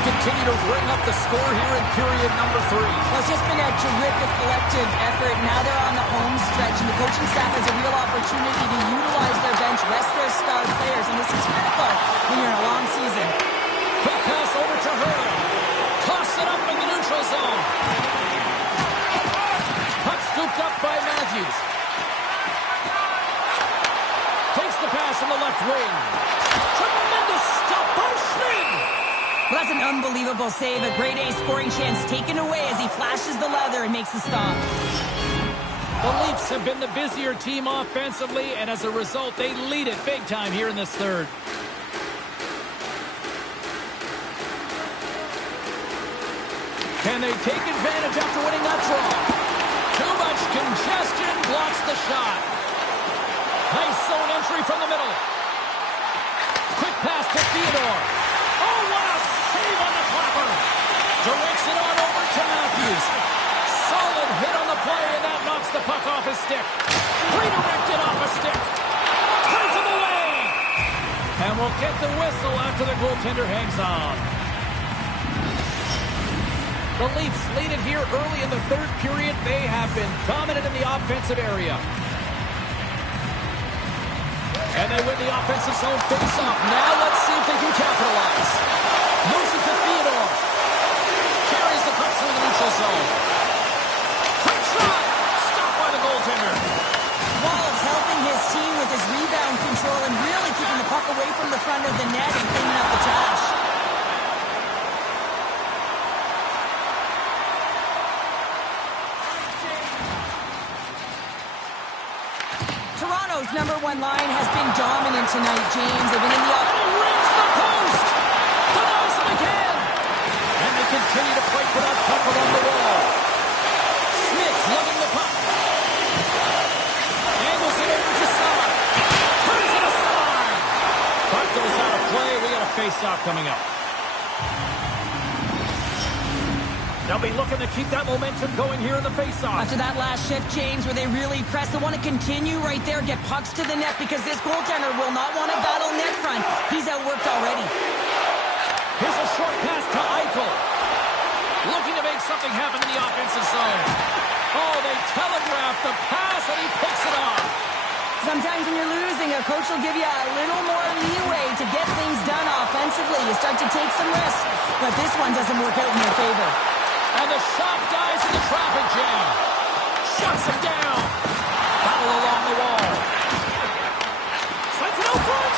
Continue to ring up the score here in period number 3. Well, it's just been a terrific collective effort. Now they're on the home stretch, and the coaching staff has a real opportunity to utilize their bench, rest their star players, and this is critical when you're in a long season. Quick pass over to her. Toss it up in the neutral zone. Puck scooped up by Matthews. Takes the pass in the left wing. Tremendous stop by Schmid. Well, that's an unbelievable save. A grade A scoring chance taken away as he flashes the leather and makes the stop. The Leafs have been the busier team offensively, and as a result, they lead it big time here in this third. Can they take advantage after winning that draw? Too much congestion blocks the shot. Nice zone entry from the middle. Quick pass to Theodore. Oh, what a save on the clapper. Directs it on over to Matthews. Solid hit on the play, and that knocks the puck off his stick. Redirected off a stick. Turns him away. And we'll get the whistle after the goaltender hangs on. The Leafs lead it here early in the third period. They have been dominant in the offensive area. And they win the offensive zone face-off. Now let's see if they can capitalize. Moves it to Theodore. Carries the puck through the neutral zone. Quick shot! Stopped by the goaltender. Wall's helping his team with his rebound control and really keeping the puck away from the front of the net and cleaning up the trash. Toronto's number one line has been dominant tonight, James. They've been in the And he rings the post! Denies him again! And they continue to fight for that puck along the wall. Smith's lugging the puck. Angles it over to Saar. Turns it aside. Puck goes out of play. We got a face-off coming up. They'll be looking to keep that momentum going here in the face-off. After that last shift, James, where they really press, they want to continue right there, get pucks to the net, because this goaltender will not want to battle net front. He's outworked already. Here's a short pass to Eichel. Looking to make something happen in the offensive zone. Oh, they telegraph the pass, and he picks it off. Sometimes when you're losing, a coach will give you a little more leeway to get things done offensively. You start to take some risks, but this one doesn't work out in your favor. And the shot dies in the traffic jam. Shuts him down. Battle along the wall. Sends it out front.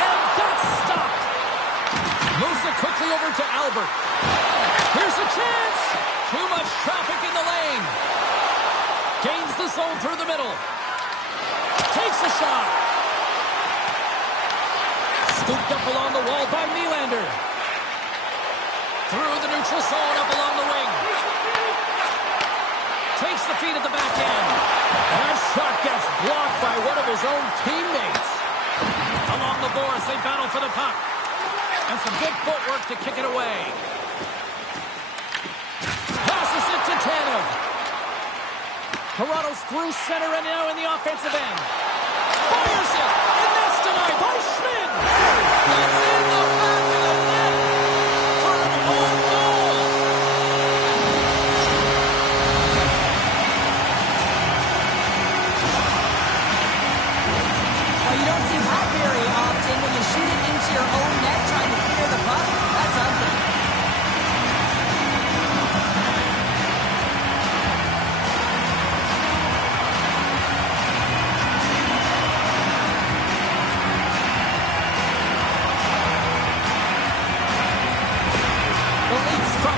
And that's stopped. Moves it quickly over to Albert. Here's a chance. Too much traffic in the lane. Gains the zone through the middle. Takes a shot. Scooped up along the wall by Nylander. Through the neutral zone, up along the wing. Takes the feed at the back end. And that shot gets blocked by one of his own teammates. Along the boards, they battle for the puck. And some good footwork to kick it away. Passes it to Tanev. Toronto's through center and now in the offensive end. Fires it, and that's denied by Schmid. It's in the back of the net. You don't see that very often when you shoot it into your own net trying to clear the puck. That's ugly.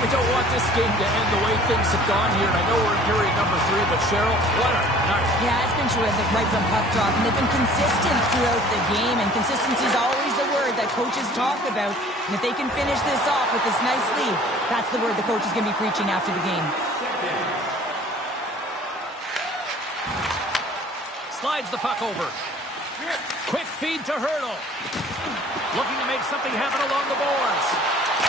I don't want this game to end the way things have gone here. I know we're in period number 3, but Cheryl, what a night. Yeah, it's been terrific right from puck drop, and they've been consistent throughout the game, and consistency is always the word that coaches talk about. And if they can finish this off with this nice lead, that's the word the coach is going to be preaching after the game. Slides the puck over. Quick feed to Hurdle. Looking to make something happen along the boards.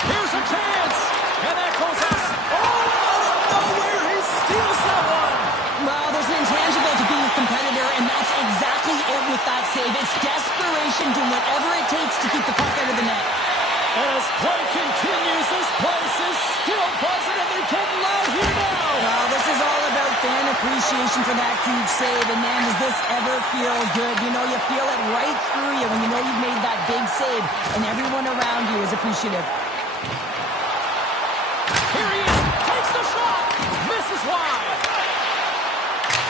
Here's a chance. And that goes us. Oh, out of nowhere, he steals that one. Well, there's an intangible to being a competitor, and that's exactly it with that save. It's desperation, doing whatever it takes to keep the puck out of the net. As play continues, this place is still buzzing, and they're getting loud here now. Well, this is all about fan appreciation for that huge save, and man, does this ever feel good. You know, you feel it right through you when you know you've made that big save, and everyone around you is appreciative. Here he is, takes the shot, misses wide.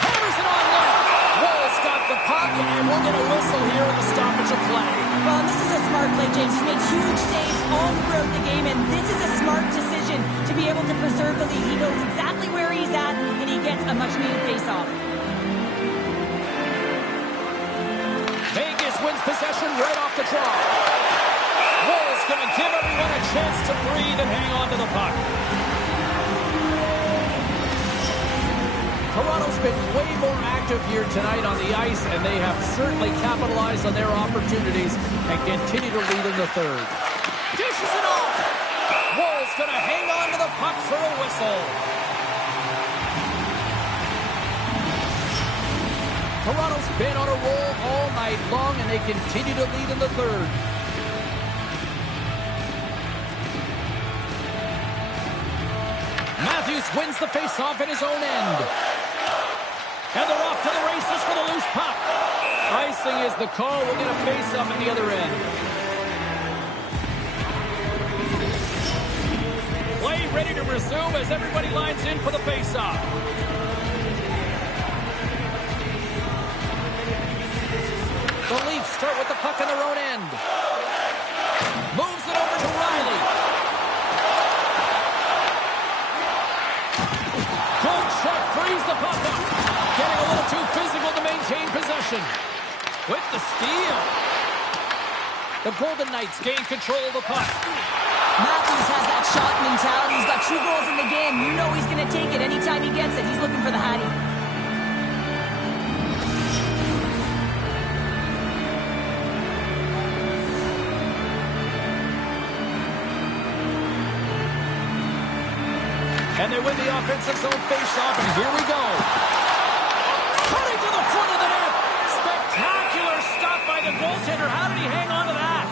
Hammers it on net. Wall's got the puck, and we'll get a whistle here at the stoppage of play. Well, this is a smart play, James. He's made huge saves all throughout the game, and this is a smart decision to be able to preserve the lead. He knows exactly where he's at, and he gets a much-needed face-off. Vegas wins possession right off the draw. Wall's going to give everyone a chance to breathe and hang on to the puck. Toronto's been way more active here tonight on the ice, and they have certainly capitalized on their opportunities and continue to lead in the third. Dishes it off. Wall's going to hang on to the puck for a whistle. Toronto's been on a roll all night long, and they continue to lead in the third. Matthews wins the faceoff at his own end. And they're off to the races for the loose puck. Icing is the call. We'll get a face-off at the other end. Play ready to resume as everybody lines in for the face-off. The Leafs start with the puck in their own end. Moves it over to Riley. Good check, frees the puck up. Getting a little too physical to maintain possession. With the steal. The Golden Knights gain control of the puck. Matthews has that shot mentality. He's got 2 goals in the game. You know he's going to take it anytime he gets it. He's looking for the Hattie. And they win the offensive zone face-off, and here we go. Cutting to the front of the net. Spectacular stop by the goaltender. How did he hang on to that?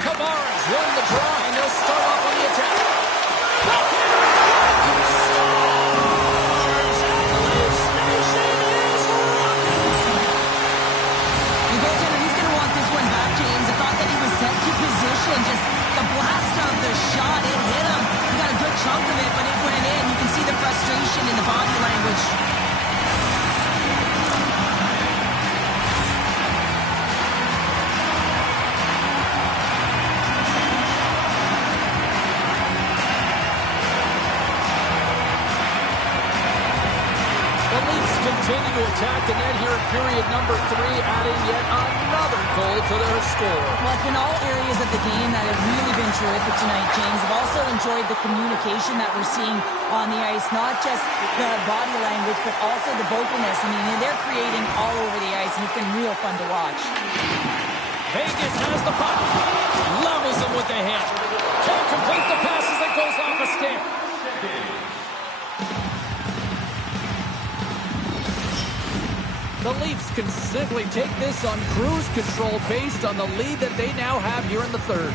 Kamara's won the draw, and they'll start off on the attack. Just the blast of the shot, it hit him. He got a good chunk of it, but it went in. You can see the frustration in the body language. The Leafs continue to attack the net here in period number 3, adding yet another goal to their score. Well, it's been all areas of the game that have really been terrific tonight, James. I've also enjoyed the communication that we're seeing on the ice, not just the body language, but also the vocalness. I mean, they're creating all over the ice, and it's been real fun to watch. Vegas has the puck, levels him with the hit. Can't complete the pass as it goes off a stick. The Leafs can simply take this on cruise control based on the lead that they now have here in the third.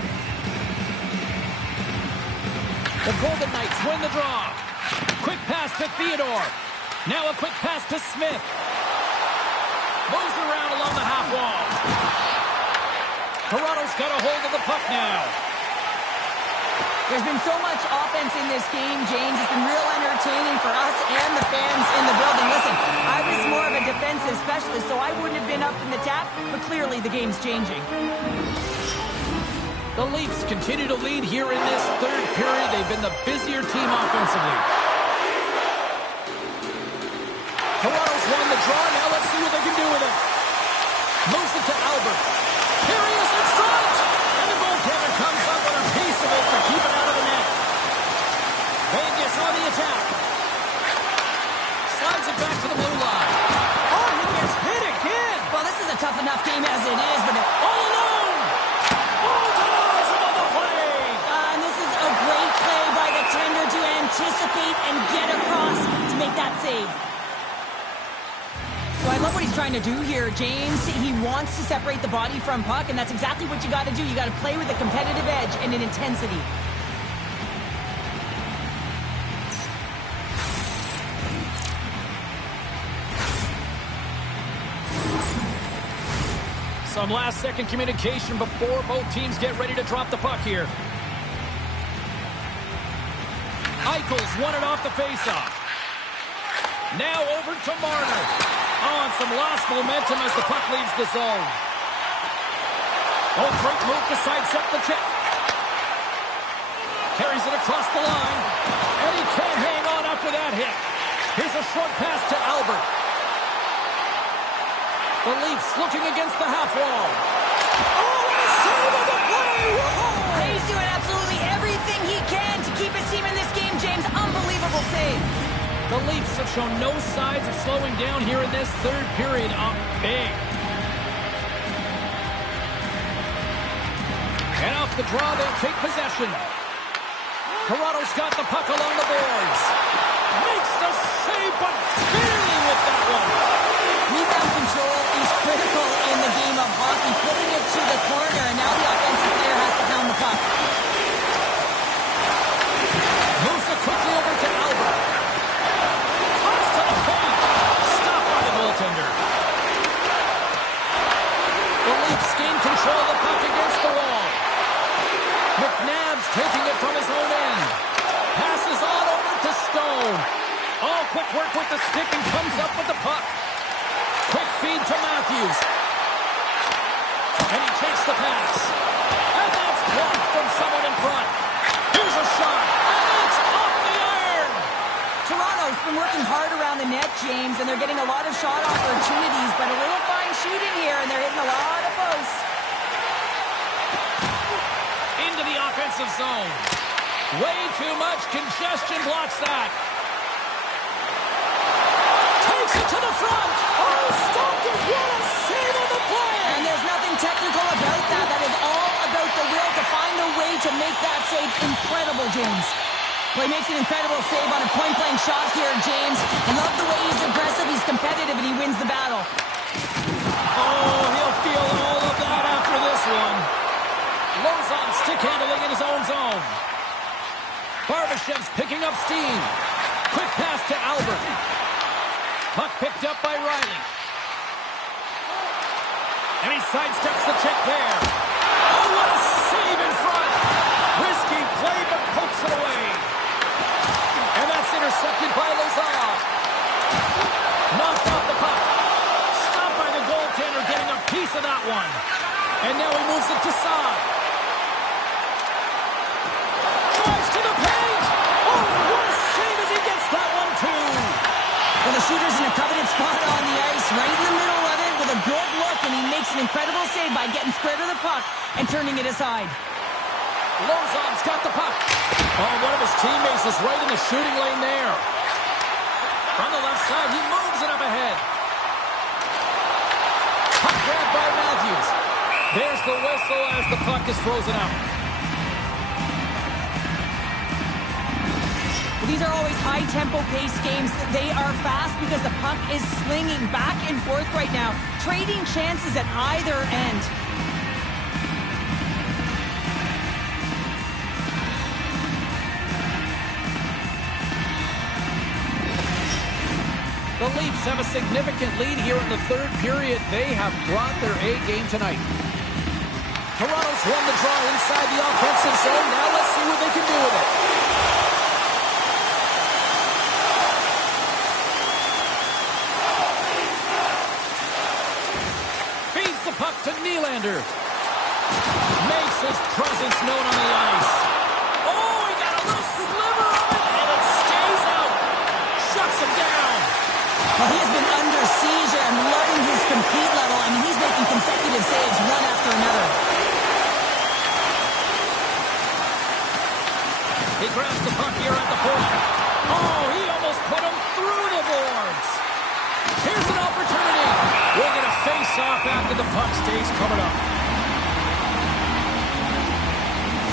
The Golden Knights win the draw. Quick pass to Theodore. Now a quick pass to Smith. Moves around along the half wall. Toronto's got a hold of the puck now. There's been so much offense in this game, James. It's been real entertaining for us and the fans in the building. Listen, I was more of a defensive specialist, so I wouldn't have been up in the tap, but clearly the game's changing. The Leafs continue to lead here in this third period. They've been the busier team offensively. Toronto's won the draw. Now let's see what they can do with it. Moves it to Albert. Here he is in front. And the goaltender comes up with a piece of it to keep it out of the net. Vegas on the attack. Slides it back to the blue line. Oh, he gets hit again. Well, this is a tough enough game as it is, but all alone. Oh, ties him on the play. And this is a great play by the tender to anticipate and get across to make that save. So I love what he's trying to do here, James. He wants to separate the body from puck, and that's exactly what you got to do. You got to play with a competitive edge and an intensity. Some last-second communication before both teams get ready to drop the puck here. Eichel's won it off the faceoff. Now over to Marner. Oh, and some lost momentum as the puck leaves the zone. Oh, great move to sidestep the check. Carries it across the line. And he can't hang on after that hit. Here's a short pass to Albert. The Leafs looking against the half wall. Oh, what a save of the play! Whoa! He's doing absolutely everything he can to keep his team in this game, James. Unbelievable save. The Leafs have shown no signs of slowing down here in this third period. Up big. And off the draw, they'll take possession. Toronto's got the puck along the boards. Makes the save, but barely with that one. Rebound control is critical in the game of hockey. Putting it to the corner, and now the offensive player has to pound the puck. Moves it quickly over to Albert. Comes to the point. Stopped by the goaltender. The Leafs gain control of the puck against the wall. McNabb's taking it from his own end. Passes on over to Stone. All quick work with the stick and comes up with the puck. Quick feed to Matthews. And he takes the pass. And that's blocked from someone in front. Here's a shot. And it's off the iron. Toronto's been working hard around the net, James, and they're getting a lot of shot opportunities, but a little fine shooting here, and they're hitting a lot of posts. Into the offensive zone. Way too much congestion blocks that. Takes it to the front. Oh, stopped it. What a save on the play. And there's nothing technical about that. That is all about the will to find a way to make that save. Incredible, James. Well, he makes an incredible save on a point-blank shot here, James. I love the way he's aggressive, he's competitive, and he wins the battle. Oh, he'll feel all of that after this one. Lozon stick handling in his own zone. Barbashev's picking up steam. Quick pass to Albert. Puck picked up by Riley. And he sidesteps the check there. Oh, what a save in front. Risky play, but pokes it away. And that's intercepted by Lozon. Knocked off the puck. Stopped by the goaltender, getting a piece of that one. And now he moves it to side. Drives to the paint. Oh, what a save as he gets that one, too. Well, the shooter's in a coveted spot on the ice, right in the middle of it with a good look, and he makes an incredible save by getting square to the puck and turning it aside. Lozon's got the puck. Oh, one of his teammates is right in the shooting lane there. From the left side, he moves it up ahead. Puck grabbed by Matthews. There's the whistle as the puck is frozen out. Well, these are always high-tempo pace games. They are fast because the puck is slinging back and forth right now, trading chances at either end. The Leafs have a significant lead here in the third period. They have brought their A game tonight. Toronto's won the draw inside the offensive zone. Now let's see what they can do with He grabs the puck here at the point. Oh, he almost put him through the boards. Here's an opportunity. We're going to face off after the puck stays coming up.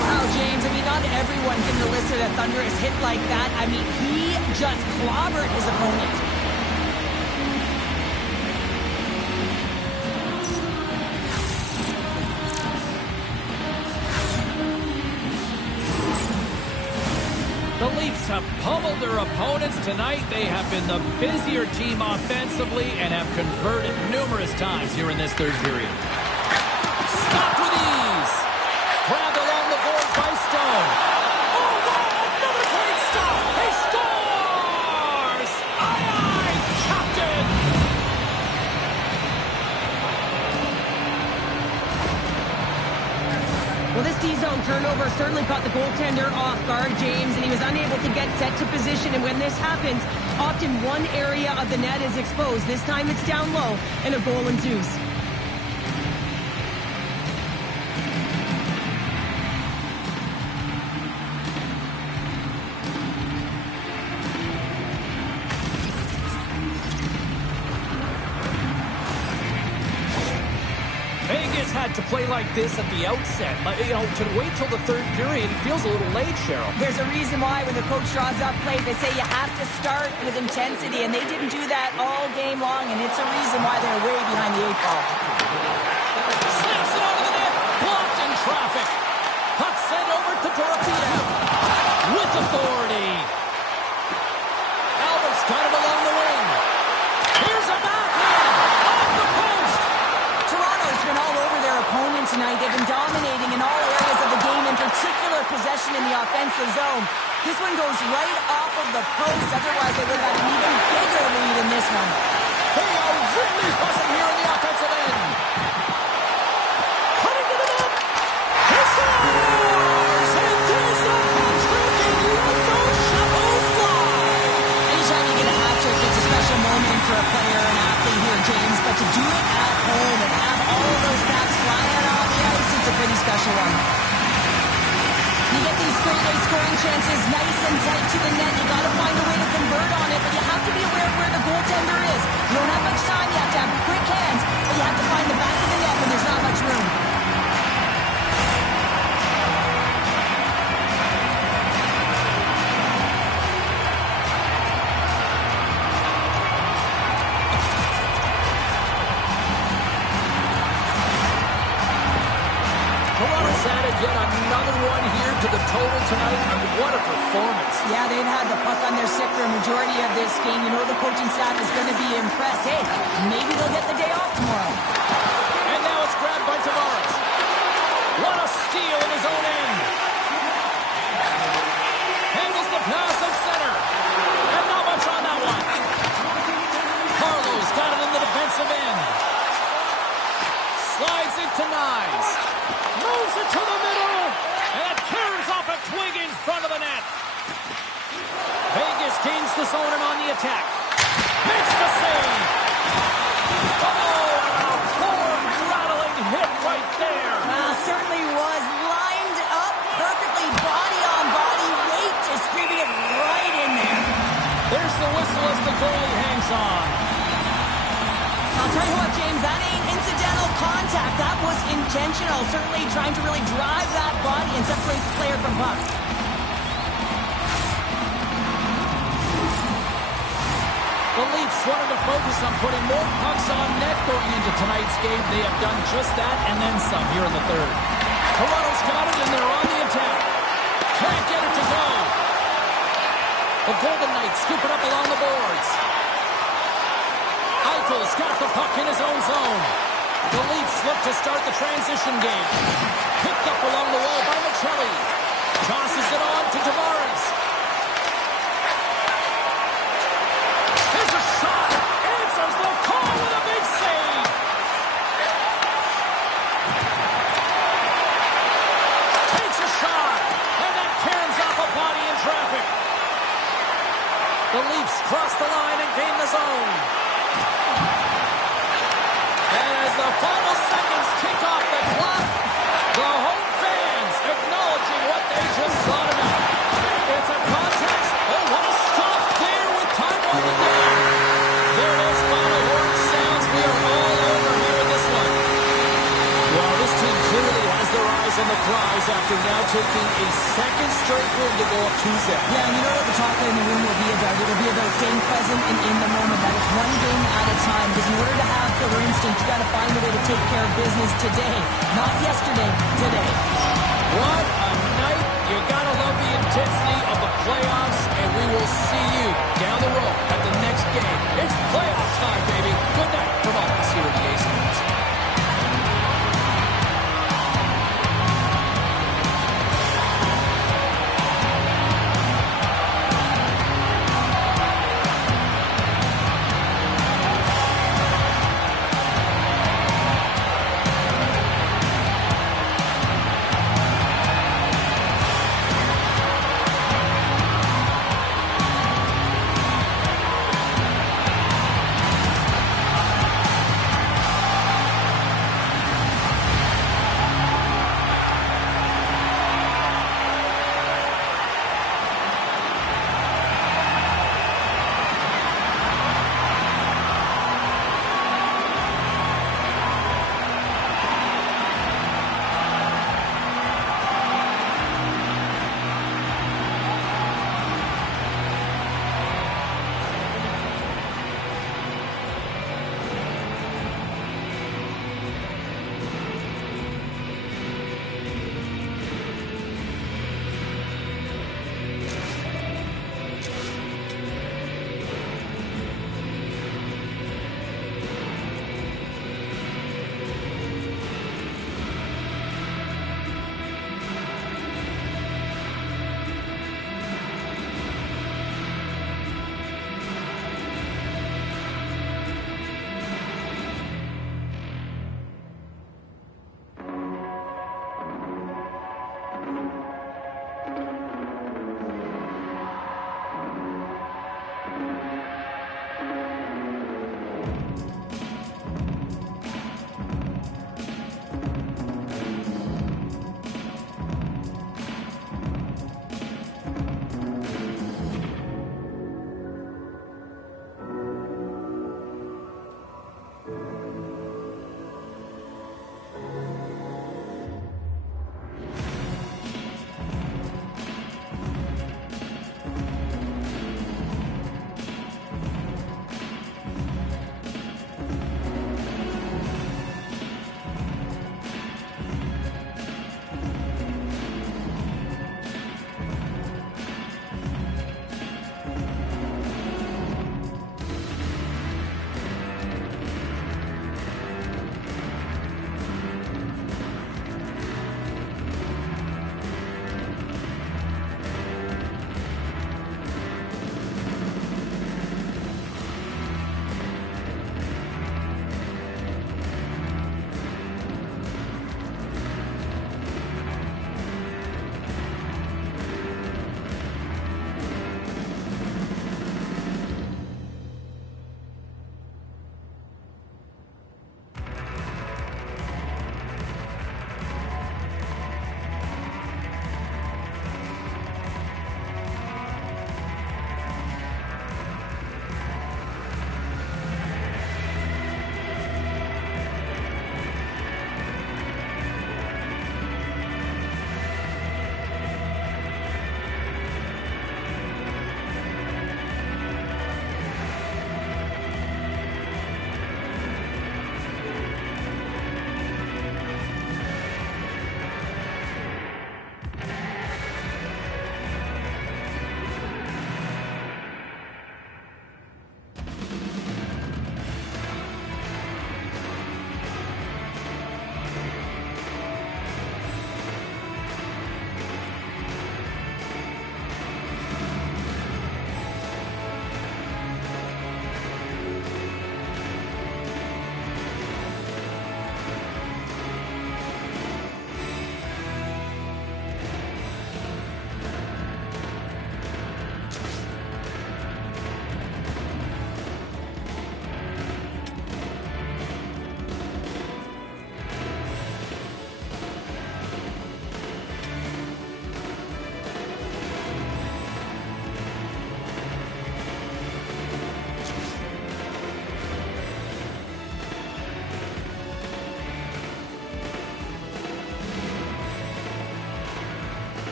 Wow, James, I mean, not everyone can elicit a thunderous hit like that. I mean, he just clobbered his opponent. The Leafs have pummeled their opponents tonight. They have been the busier team offensively and have converted numerous times here in this third period. Stopped with ease. Grabbed along the boards by Stone. Oh, wow, another great stop. He scores! Aye, Captain! Well, this D-zone turnover certainly caught the goaltender off guard, James, and he was unable to get set to position. And when this happens, often one area of the net is exposed. This time it's down low, and a goal ensues. Vegas had to play like this at the outset. To wait till the third period, it feels a little late, Cheryl. There's a reason why when the coach draws up plays, they say you have to start with intensity, and they didn't do that all game long, and it's a reason why they're way behind the eight ball. Snaps it onto the net, blocked in traffic. Puck sent over to Dorofeev with authority. Albert's got it along the wing. Here's a backhand off the post. Toronto's been all over their opponent tonight. They've been dominating in all areas of the game, in particular possession in the offensive zone. This one goes right off of the post. Otherwise, they would have had an even bigger lead in this one. They are really buzzing here in the offensive end. Cutting to the net. He scores! And there's the hat-trick, and let those shovels fly. Anytime you get a hat trick, it's a special moment for a player or an athlete here, James. But to do it at home and have all of those caps flying on the ice, it's a pretty special one. You get these straight A scoring chances nice and tight to the net. You got to find a way to convert on it, but you have to be aware of where the goaltender is. You don't have much time. You have to have quick hands, but you have to find the back of the net when there's not much room. Toronto's added yet another one here to the total tonight, and what a performance. Yeah, they've had the puck on their stick for a majority of this game. You know the coaching staff is going to be impressed. Hey, maybe they'll get the day off tomorrow. And now it's grabbed by Tavares. What a steal in his own end. Handles the pass at center. And not much on that one. Harlow's got it in the defensive end. Slides it to Nyes. Moves it to the middle. And it turns off a twig in front of the net. Vegas gains the zone and on the attack. Makes the save. Oh, and a form-rattling hit right there. Certainly was lined up perfectly, body on body, weight distributed right in there. There's the whistle as the goalie hangs on. I'll tell you what, James, that ain't incidental contact. That was intentional. Certainly trying to really drive that body and separate the player from puck. The Leafs wanted to focus on putting more pucks on net going into tonight's game. They have done just that and then some here in the third. Toronto's got it and they're on the attack. Can't get it to go. The Golden Knights scoop it up along the boards. Eichel's got the puck in his own zone. The Leafs look to start the transition game. Picked up along the wall by Michelli. Tosses it on to Tavares. Here's a shot. Answers the call with a big save. Takes a shot. And that turns off a body in traffic. The Leafs cross the line and gain the zone. And as the final seconds tick off the clock, the home fans acknowledging what they just saw tonight. taking a second straight win to go up 2-0. Yeah, and you know what the talk in the room will be about? It will be about staying present and in the moment. That is one game at a time. Because in order to have killer instinct, you got to find a way to take care of business today. Not yesterday, today. What a